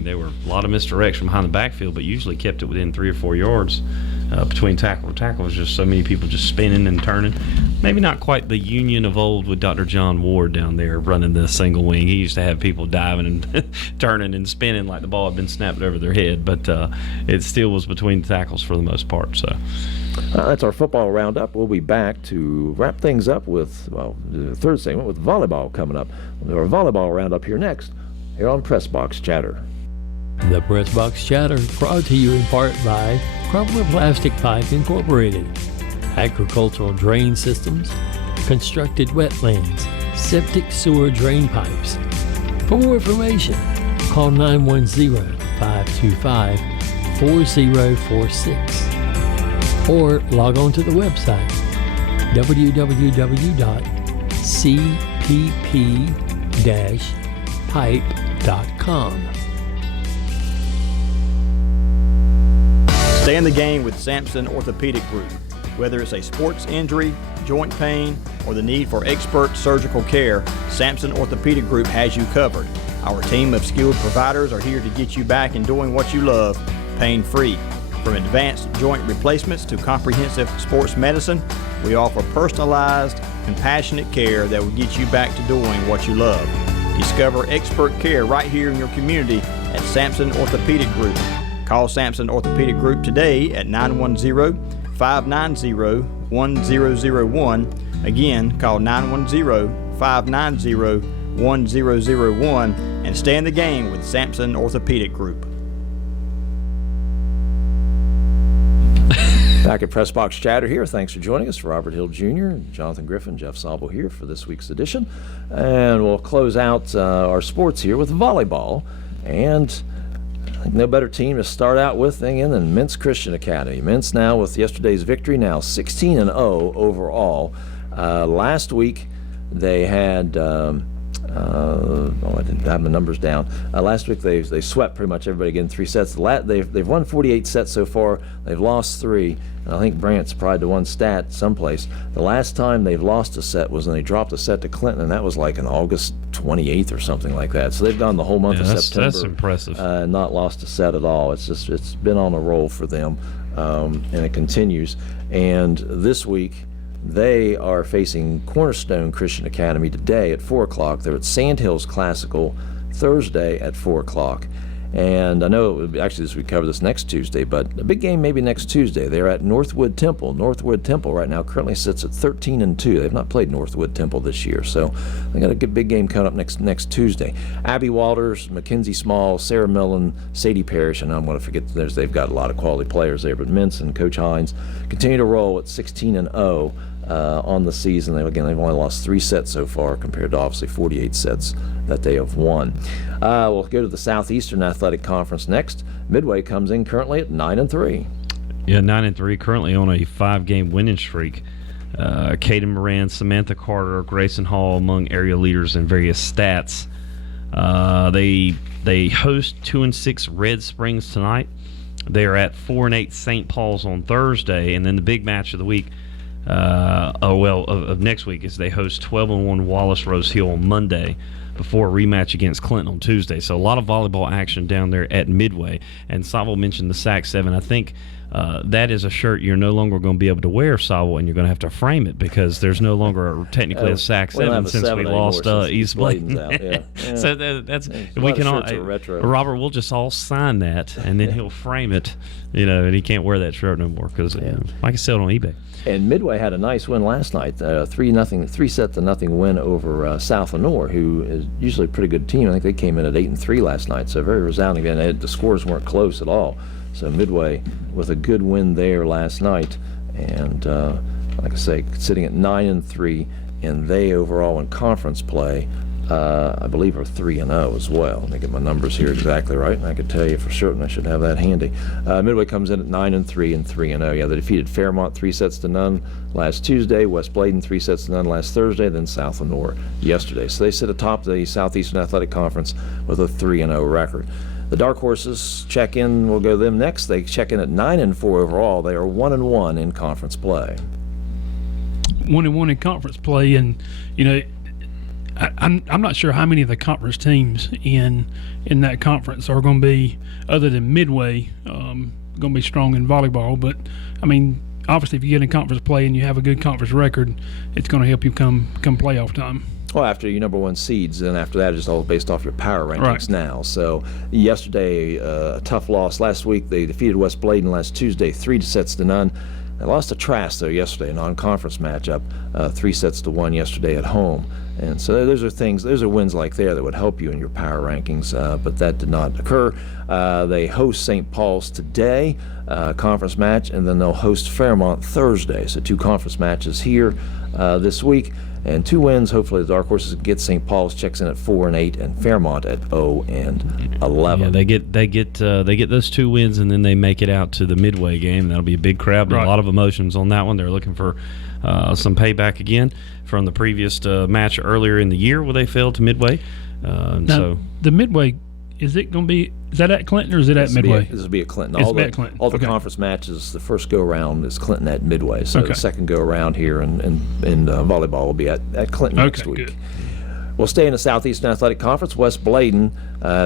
they were a lot of misdirection behind the backfield, but usually kept it within 3 or 4 yards between tackle to tackle. It was just so many people just spinning and turning. Maybe not quite the Union of old with Dr. John Ward down there running the single wing. He used to have people diving and turning and spinning like the ball had been snapped over their head, but it still was between the tackles for the most part. So. That's our football roundup. We'll be back to wrap things up with, the third segment with volleyball coming up. We'll do our volleyball roundup here next, here on Pressbox Chatter. The Pressbox Chatter, brought to you in part by Crumpler Plastic Pipe Incorporated, agricultural drain systems, constructed wetlands, septic sewer drain pipes. For more information, call 910-525-4046 or log on to the website www.cpp-pipe.com. Stay in the game with Sampson Orthopedic Group. Whether it's a sports injury, joint pain, or the need for expert surgical care, Sampson Orthopedic Group has you covered. Our team of skilled providers are here to get you back in doing what you love, pain-free. From advanced joint replacements to comprehensive sports medicine, we offer personalized, compassionate care that will get you back to doing what you love. Discover expert care right here in your community at Sampson Orthopedic Group. Call Sampson Orthopedic Group today at 910-590-1001. Again, call 910-590-1001 and stay in the game with Sampson Orthopedic Group. Back at Pressbox Chatter here. Thanks for joining us. Robert Hill Jr., Jonathan Griffin, Jeff Sobel here for this week's edition. And we'll close out our sports here with volleyball. And I think no better team to start out with than Mintz Christian Academy. Mintz now with yesterday's victory, now 16-0 overall. Last week they had I didn't have my numbers down. Last week they swept pretty much everybody getting 3 sets. They've won 48 sets so far. They've lost 3. And I think Brant's probably the one stat someplace. The last time they've lost a set was when they dropped a set to Clinton, and that was like on August 28th or something like that. So they've gone the whole month of September. That's impressive. Not lost a set at all. It's been on a roll for them, and it continues. And this week, they are facing Cornerstone Christian Academy today at 4 o'clock. They're at Sandhills Classical Thursday at 4 o'clock. And I know it would be, actually this we cover this next Tuesday, but a big game maybe next Tuesday. They're at Northwood Temple. Northwood Temple right now currently sits at 13-2. They've not played Northwood Temple this year, so they got a good big game coming up next Tuesday. Abby Walters, Mackenzie Small, Sarah Millen, Sadie Parrish, and I'm going to forget they've got a lot of quality players there, but Mintz and Coach Hines continue to roll at 16-0. On the season. They've only lost 3 sets so far compared to obviously 48 sets that they have won. We'll go to the Southeastern Athletic Conference next. Midway comes in currently at 9-3. Yeah, 9-3, currently on a 5-game winning streak. Kaden Moran, Samantha Carter, Grayson Hall among area leaders in various stats. They host 2-6 Red Springs tonight. They are at 4-8 St. Paul's on Thursday, and then the big match of the week of next week is they host 12-1 Wallace Rose Hill on Monday before a rematch against Clinton on Tuesday. So a lot of volleyball action down there at Midway. And Savo mentioned the SAC 7. I think that is a shirt you're no longer going to be able to wear, Savo, and you're going to have to frame it because there's no longer technically a SAC 7 since we lost East Bladen. Yeah. So that's we can all Robert will just all sign that and then he'll frame it, and he can't wear that shirt no more because I can sell it on eBay. And Midway had a nice win last night, 3-0 win over South Lenore, who is usually a pretty good team. I think they came in at 8-3 last night, so very resounding. And the scores weren't close at all. So Midway with a good win there last night, and like I say, sitting at 9-3, and they overall in conference play, I believe, are 3-0 as well. Let me get my numbers here exactly right, and I can tell you for certain. I should have that handy. Midway comes in at 9-3 and 3-0. Yeah, they defeated Fairmont 3-0 last Tuesday, West Bladen 3-0 last Thursday, then South Lenore yesterday. So they sit atop the Southeastern Athletic Conference with a 3-0 record. The Dark Horses check in. We'll go to them next. They check in at 9-4 overall. They are 1-1 in conference play. 1-1 in conference play, and I'm not sure how many of the conference teams in that conference are going to be, other than Midway, going to be strong in volleyball. But I mean, obviously, if you get in conference play and you have a good conference record, it's going to help you come playoff time. Well, after your number 1 seeds, and after that, it's all based off your power rankings now. So yesterday, a tough loss. Last week, they defeated West Bladen last Tuesday, 3-0. They lost to Trask, though, yesterday, a non-conference matchup, 3-1 yesterday at home. And so those are wins like there that would help you in your power rankings, but that did not occur. They host St. Paul's today, conference match, and then they'll host Fairmont Thursday. So 2 conference matches here this week. And 2 wins. Hopefully, the Dark Horses get St. Paul's checks in at 4-8, and Fairmont at 0-11. Yeah, they get those 2 wins, and then they make it out to the Midway game. That'll be a big crowd. Right. A lot of emotions on that one. They're looking for some payback again from the previous match earlier in the year where they failed to Midway. Now, the Midway, is that at Clinton or is it at Midway? This will be at Clinton. It's at Clinton. All the conference matches, the first go-around is Clinton at Midway. So the second go-around here in volleyball will be at Clinton next week. Good. We'll stay in the Southeastern Athletic Conference. West Bladen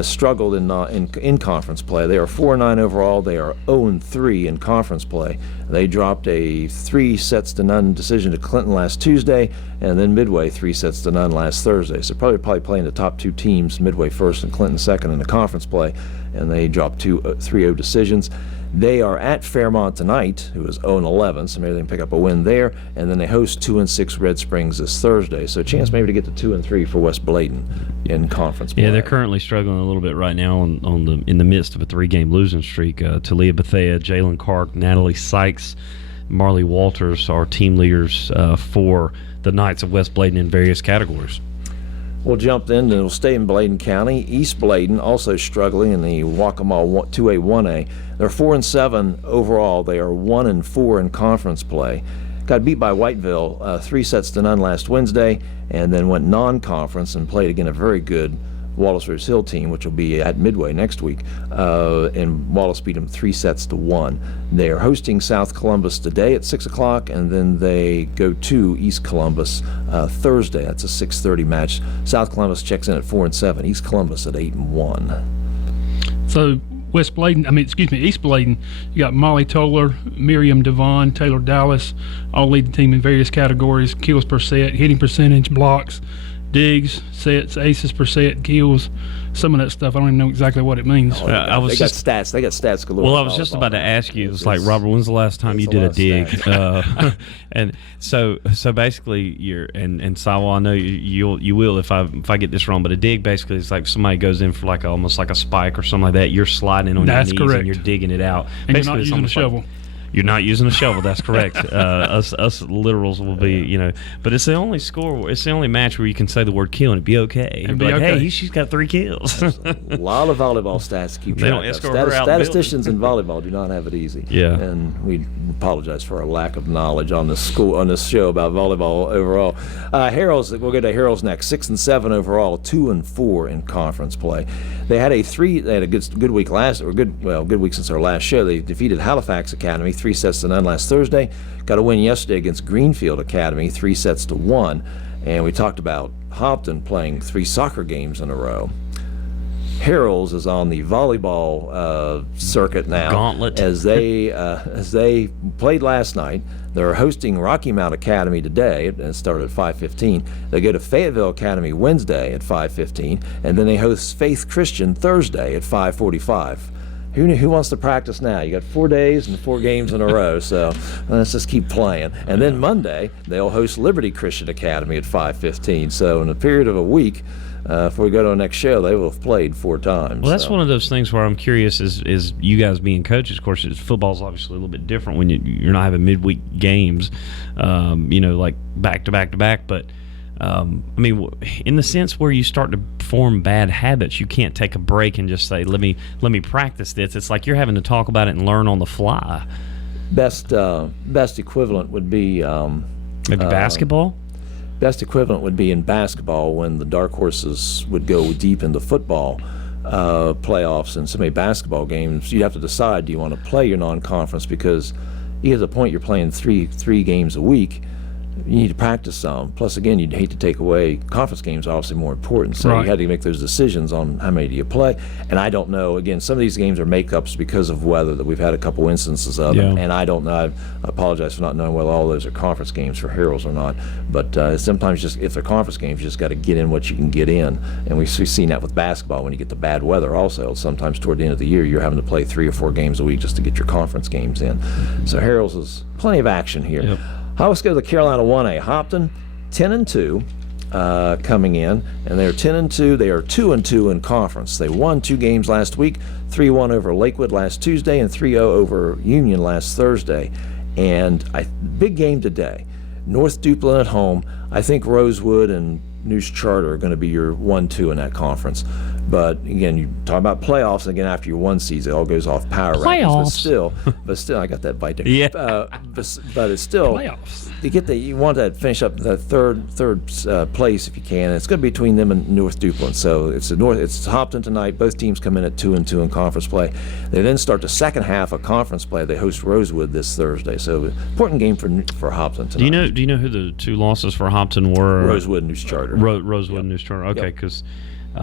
struggled in conference play. They are 4-9 overall. They are 0-3 in conference play. They dropped a 3-0 decision to Clinton last Tuesday, and then Midway 3-0 last Thursday. So probably playing the top 2 teams, Midway first and Clinton second in the conference play, and they dropped 3-0 decisions. They are at Fairmont tonight, who is 0-11, so maybe they can pick up a win there. And then they host 2-6 Red Springs this Thursday. So a chance maybe to get to 2-3 for West Bladen in conference play. Yeah, they're currently struggling a little bit right now in the midst of a 3-game losing streak. Talia Bethea, Jalen Clark, Natalie Sykes, Marley Walters are team leaders for the Knights of West Bladen in various categories. We'll jump in and we'll stay in Bladen County. East Bladen also struggling in the Waccamaw 2A, 1A. They're 4-7 overall. They are 1-4 in conference play. got beat by Whiteville 3 sets to none last Wednesday, and then went non-conference and played again a very good Wallace Rose Hill team, which will be at Midway next week, and Wallace beat them 3 sets to 1. They are hosting South Columbus today at 6 o'clock, and then they go to East Columbus Thursday. That's a 6:30 match. South Columbus checks in at 4-7. East Columbus at 8-1. So East Bladen, you got Molly Toller, Miriam Devon, Taylor Dallas, all lead the team in various categories: kills per set, hitting percentage, blocks, digs, sets, aces per set, kills, some of that stuff. I don't even know exactly what it means. They got stats. They got stats galore. Well, I was just about to ask you. It's like, Robert, when's the last time you did a dig? And so basically, and Sawa, I know you will if I get this wrong, but a dig basically is like somebody goes in for like almost like a spike or something like that. You're sliding on your knees and you're digging it out. And basically, you're not using a shovel. You're not using a shovel. That's correct. Us literals will be, but it's the only score. It's the only match where you can say the word kill and it'd be okay. It'd be like, okay. Hey, she's got 3 kills. A lot of volleyball stats to keep They track don't of. escort her out the building. Statisticians in volleyball do not have it easy. Yeah. And we apologize for our lack of knowledge on this show about volleyball overall. Harrell's, we'll go to Harrell's next. 6-7 overall, 2-4 in conference play. They had a good week good week since our last show. They defeated Halifax Academy 3 sets to none last Thursday. Got a win yesterday against Greenfield Academy 3 sets to 1. And we talked about Hopton playing 3 soccer games in a row. Harrell's is on the volleyball circuit now. Gauntlet. As they played last night. They're hosting Rocky Mount Academy today. It started at 5:15. They go to Fayetteville Academy Wednesday at 5:15, and then they host Faith Christian Thursday at 5:45. Who wants to practice now? You got 4 days and 4 games in a row, so let's just keep playing. And then Monday they'll host Liberty Christian Academy at 5:15. So in a period of a week, before we go to our next show, they will have played 4 times. Well, that's one of those things where I'm curious is you guys being coaches. Of course, football's obviously a little bit different when you're not having midweek games, like back to back to back. But in the sense where you start to form bad habits, you can't take a break and just say, let me practice this. It's like you're having to talk about it and learn on the fly. Best equivalent would be maybe basketball. Best equivalent would be in basketball when the dark horses would go deep into football playoffs and so many basketball games. You have to decide, do you want to play your non-conference, because you get to the point you're playing three games a week. You need to practice some. Plus, again, you'd hate to take away conference games. Are obviously more important, so right. You had to make those decisions on how many do you play. And I don't know. Again, some of these games are makeups because of weather that we've had a couple instances of. Yeah. And I don't know. I apologize for not knowing whether all those are conference games for Harrell's or not. But sometimes, just if they're conference games, you just got to get in what you can get in. And we've seen that with basketball when you get the bad weather. Also, sometimes toward the end of the year, you're having to play 3 or 4 games a week just to get your conference games in. So Harrell's is plenty of action here. Yep. Let's go to the Carolina 1A. Hopton, 10-2 coming in, and they're 10-2. They are 2-2 in conference. They won 2 games last week, 3-1 over Lakewood last Tuesday and 3-0 over Union last Thursday. And big game today. North Duplin at home. I think Rosewood and News Charter are going to be your 1-2 in that conference. But again, you talk about playoffs. Again, after your 1 season, it all goes off power rankings. But still, I got that bite there. Yeah. But it's still Playoffs. You want to finish up the third place if you can. And it's going to be between them and North Duplin. So it's Hopton tonight. Both teams come in at 2-2 in conference play. They then start the second half of conference play. They host Rosewood this Thursday. So important game for Hopton tonight. Do you know who the 2 losses for Hopton were? Rosewood and News Charter. Rosewood and News Charter. Okay, because.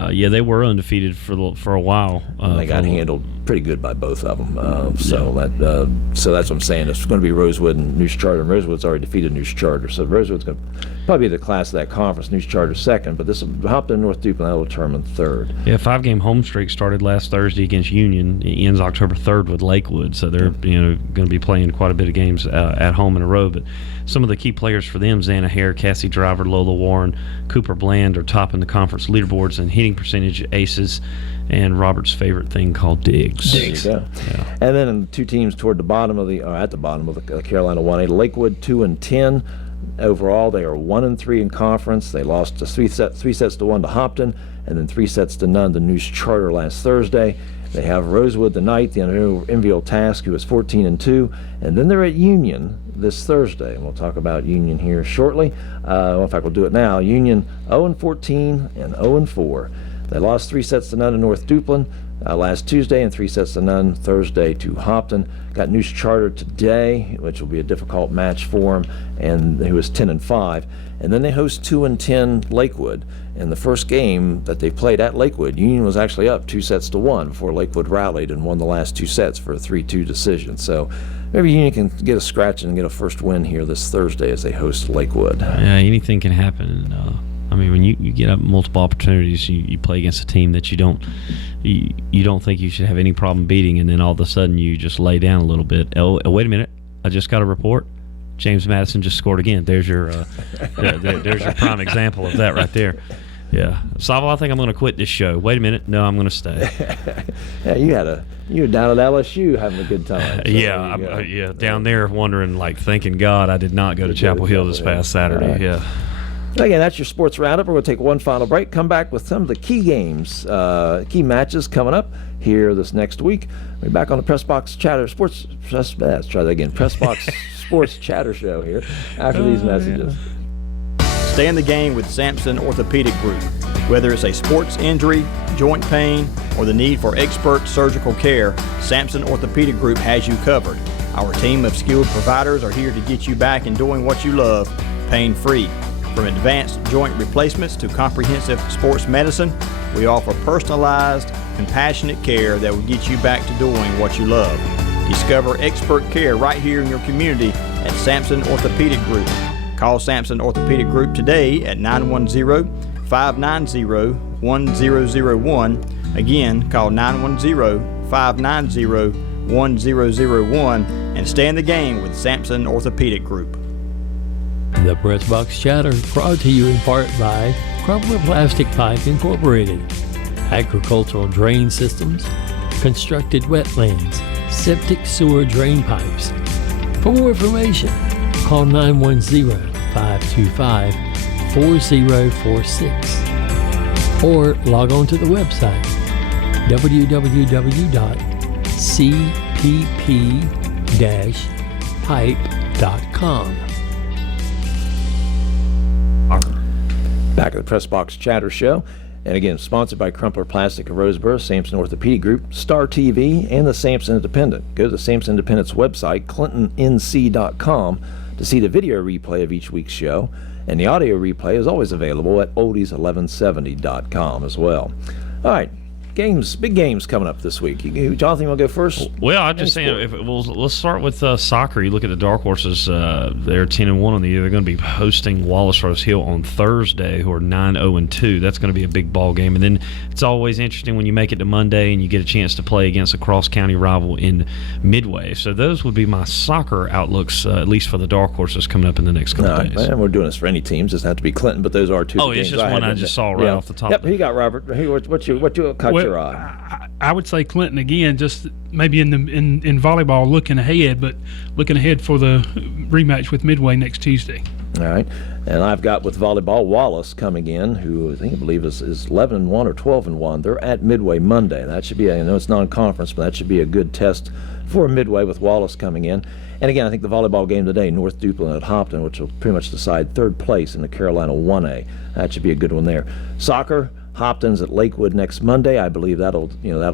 They were undefeated for a while. They got handled pretty good by both of them. So that's what I'm saying. It's going to be Rosewood and News Charter. And Rosewood's already defeated News Charter. So Rosewood's going to probably be the class of that conference. News Charter second, but this Hopton and North Duplin will determine third. Yeah, 5-game home streak started last Thursday against Union. It ends October 3rd with Lakewood. So they're going to be playing quite a bit of games at home in a row. But some of the key players for them: Xana Hare, Cassie Driver, Lola Warren, Cooper Bland are topping the conference leaderboards and hitting percentage, aces, and Robert's favorite thing called digs. Digs. Yeah. And then 2 teams at the bottom of the Carolina 1A. Lakewood 2-10 overall. They are 1-3 in conference. They lost 3 sets to 1 to Hopton, and then 3 sets to none to News Charter last Thursday. They have Rosewood tonight, the Enfield Task, who is 14-2, and then they're at Union this Thursday, and we'll talk about Union here shortly. Well, in fact, we'll do it now. Union 0-14 and 0-4. They lost 3-0 to North Duplin last Tuesday and 3-0 Thursday to Hopton. Got News Charter today, which will be a difficult match for them, and who is 10-5. And then they host 2-10 Lakewood. In the first game that they played at Lakewood, Union was actually up 2-1 before Lakewood rallied and won the last 2 sets for a 3-2 decision. So maybe Union can get a scratch and get a first win here this Thursday as they host Lakewood. Yeah, anything can happen. I mean, when you get up multiple opportunities, you play against a team that you don't think you should have any problem beating, and then all of a sudden you just lay down a little bit. Oh, wait a minute! I just got a report. James Madison just scored again. There's your there's your prime example of that right there. Yeah, Saville, I think I'm going to quit this show. Wait a minute, no, I'm going to stay. Yeah, you were down at LSU having a good time. So down there wondering, thanking God I did not go to Chapel Hill this past Saturday. Right. Yeah. Again, that's your sports roundup. We're going to take one final break, come back with some of the key games, key matches coming up here this next week. We'll be back on the Pressbox Chatter let's try that again. Pressbox Sports Chatter Show here after these messages. Stay in the game with Sampson Orthopedic Group. Whether it's a sports injury, joint pain, or the need for expert surgical care, Sampson Orthopedic Group has you covered. Our team of skilled providers are here to get you back in doing what you love, pain-free. From advanced joint replacements to comprehensive sports medicine, we offer personalized, compassionate care that will get you back to doing what you love. Discover expert care right here in your community at Sampson Orthopedic Group. Call Sampson Orthopedic Group today at 910-590-1001. Again, call 910-590-1001 and stay in the game with Sampson Orthopedic Group. The Pressbox Chatter, brought to you in part by Crumpler Plastic Pipe Incorporated, agricultural drain systems, constructed wetlands, septic sewer drain pipes. For more information, call 910-525-4046 or log on to the website www.cpp-pipe.com. Back at the Pressbox Chatter Show, and again, sponsored by Crumpler Plastic of Roseboro, Sampson Orthopedic Group, Star TV, and the Sampson Independent. Go to the Sampson Independent's website, clintonnc.com, to see the video replay of each week's show, and the audio replay is always available at oldies1170.com as well. All right, big games coming up this week. Jonathan, you want to go first? Well, I'm just saying, let's start with soccer. You look at the Dark Horses; they're 10-1 on the year. They're going to be hosting Wallace Rose Hill on Thursday, who are 9-0-2. That's going to be a big ball game. And then it's always interesting when you make it to Monday and you get a chance to play against a cross-county rival in Midway. So those would be my soccer outlooks, at least for the Dark Horses coming up in the next couple of days. And we're doing this for any teams. It doesn't have to be Clinton, but those are two. Oh, it's just one I just saw right off the top. Yep. Who you got, Robert? What you caught your eye? I would say Clinton again, just maybe in volleyball looking ahead for the rematch with Midway next Tuesday. All right. And I've got with volleyball Wallace coming in, who I believe is 11-1 or 12-1. They're at Midway Monday. That should be I know it's non-conference, but that should be a good test for Midway with Wallace coming in. And again, I think the volleyball game today, North Duplin at Hopton, which will pretty much decide third place in the Carolina 1A. That should be a good one there. Soccer, Hopton's at Lakewood next Monday. I believe that'll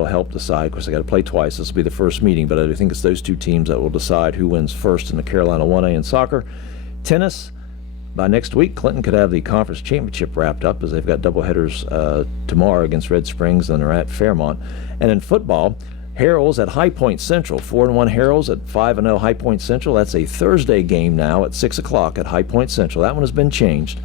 help decide. Of course, they got to play twice. This will be the first meeting, but I think it's those two teams that will decide who wins first in the Carolina 1A in soccer. Tennis, by next week, Clinton could have the conference championship wrapped up, as they've got doubleheaders tomorrow against Red Springs, and they're at Fairmont. And in football, Harrell's at High Point Central. 4-1 Harrell's at 5-0 High Point Central. That's a Thursday game now at 6 o'clock at High Point Central. That one has been changed.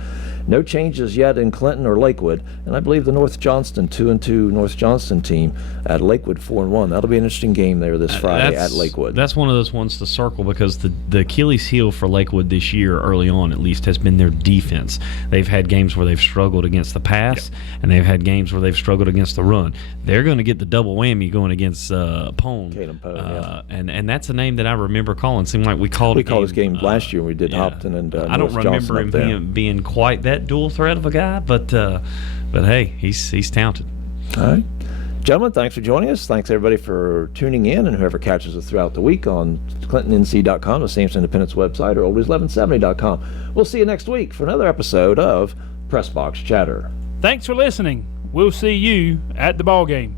No changes yet in Clinton or Lakewood, and I believe the North Johnston 2-2 North Johnston team at Lakewood 4-1. That'll be an interesting game there this Friday at Lakewood. That's one of those ones to circle, because the Achilles heel for Lakewood this year, early on at least, has been their defense. They've had games where they've struggled against the pass, and they've had games where they've struggled against the run. They're going to get the double whammy going against Pone. Caleb Pone, and that's a name that I remember calling. Seemed like we called this game last year when we did Hopton and I don't North remember him being quite that dual threat of a guy, but hey, he's talented. All right. Gentlemen, thanks for joining us. Thanks, everybody, for tuning in, and whoever catches us throughout the week on ClintonNC.com, the Sampson Independent's website, or oldies1170.com. We'll see you next week for another episode of Pressbox Chatter. Thanks for listening. We'll see you at the ball game.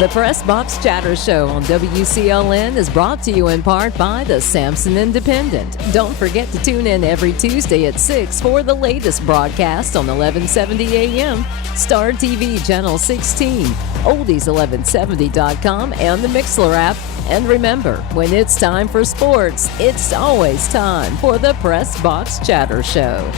The Pressbox Chatter Show on WCLN is brought to you in part by the Sampson Independent. Don't forget to tune in every Tuesday at 6 for the latest broadcast on 1170 AM, Star TV Channel 16, oldies1170.com, and the Mixlr app. And remember, when it's time for sports, it's always time for the Pressbox Chatter Show.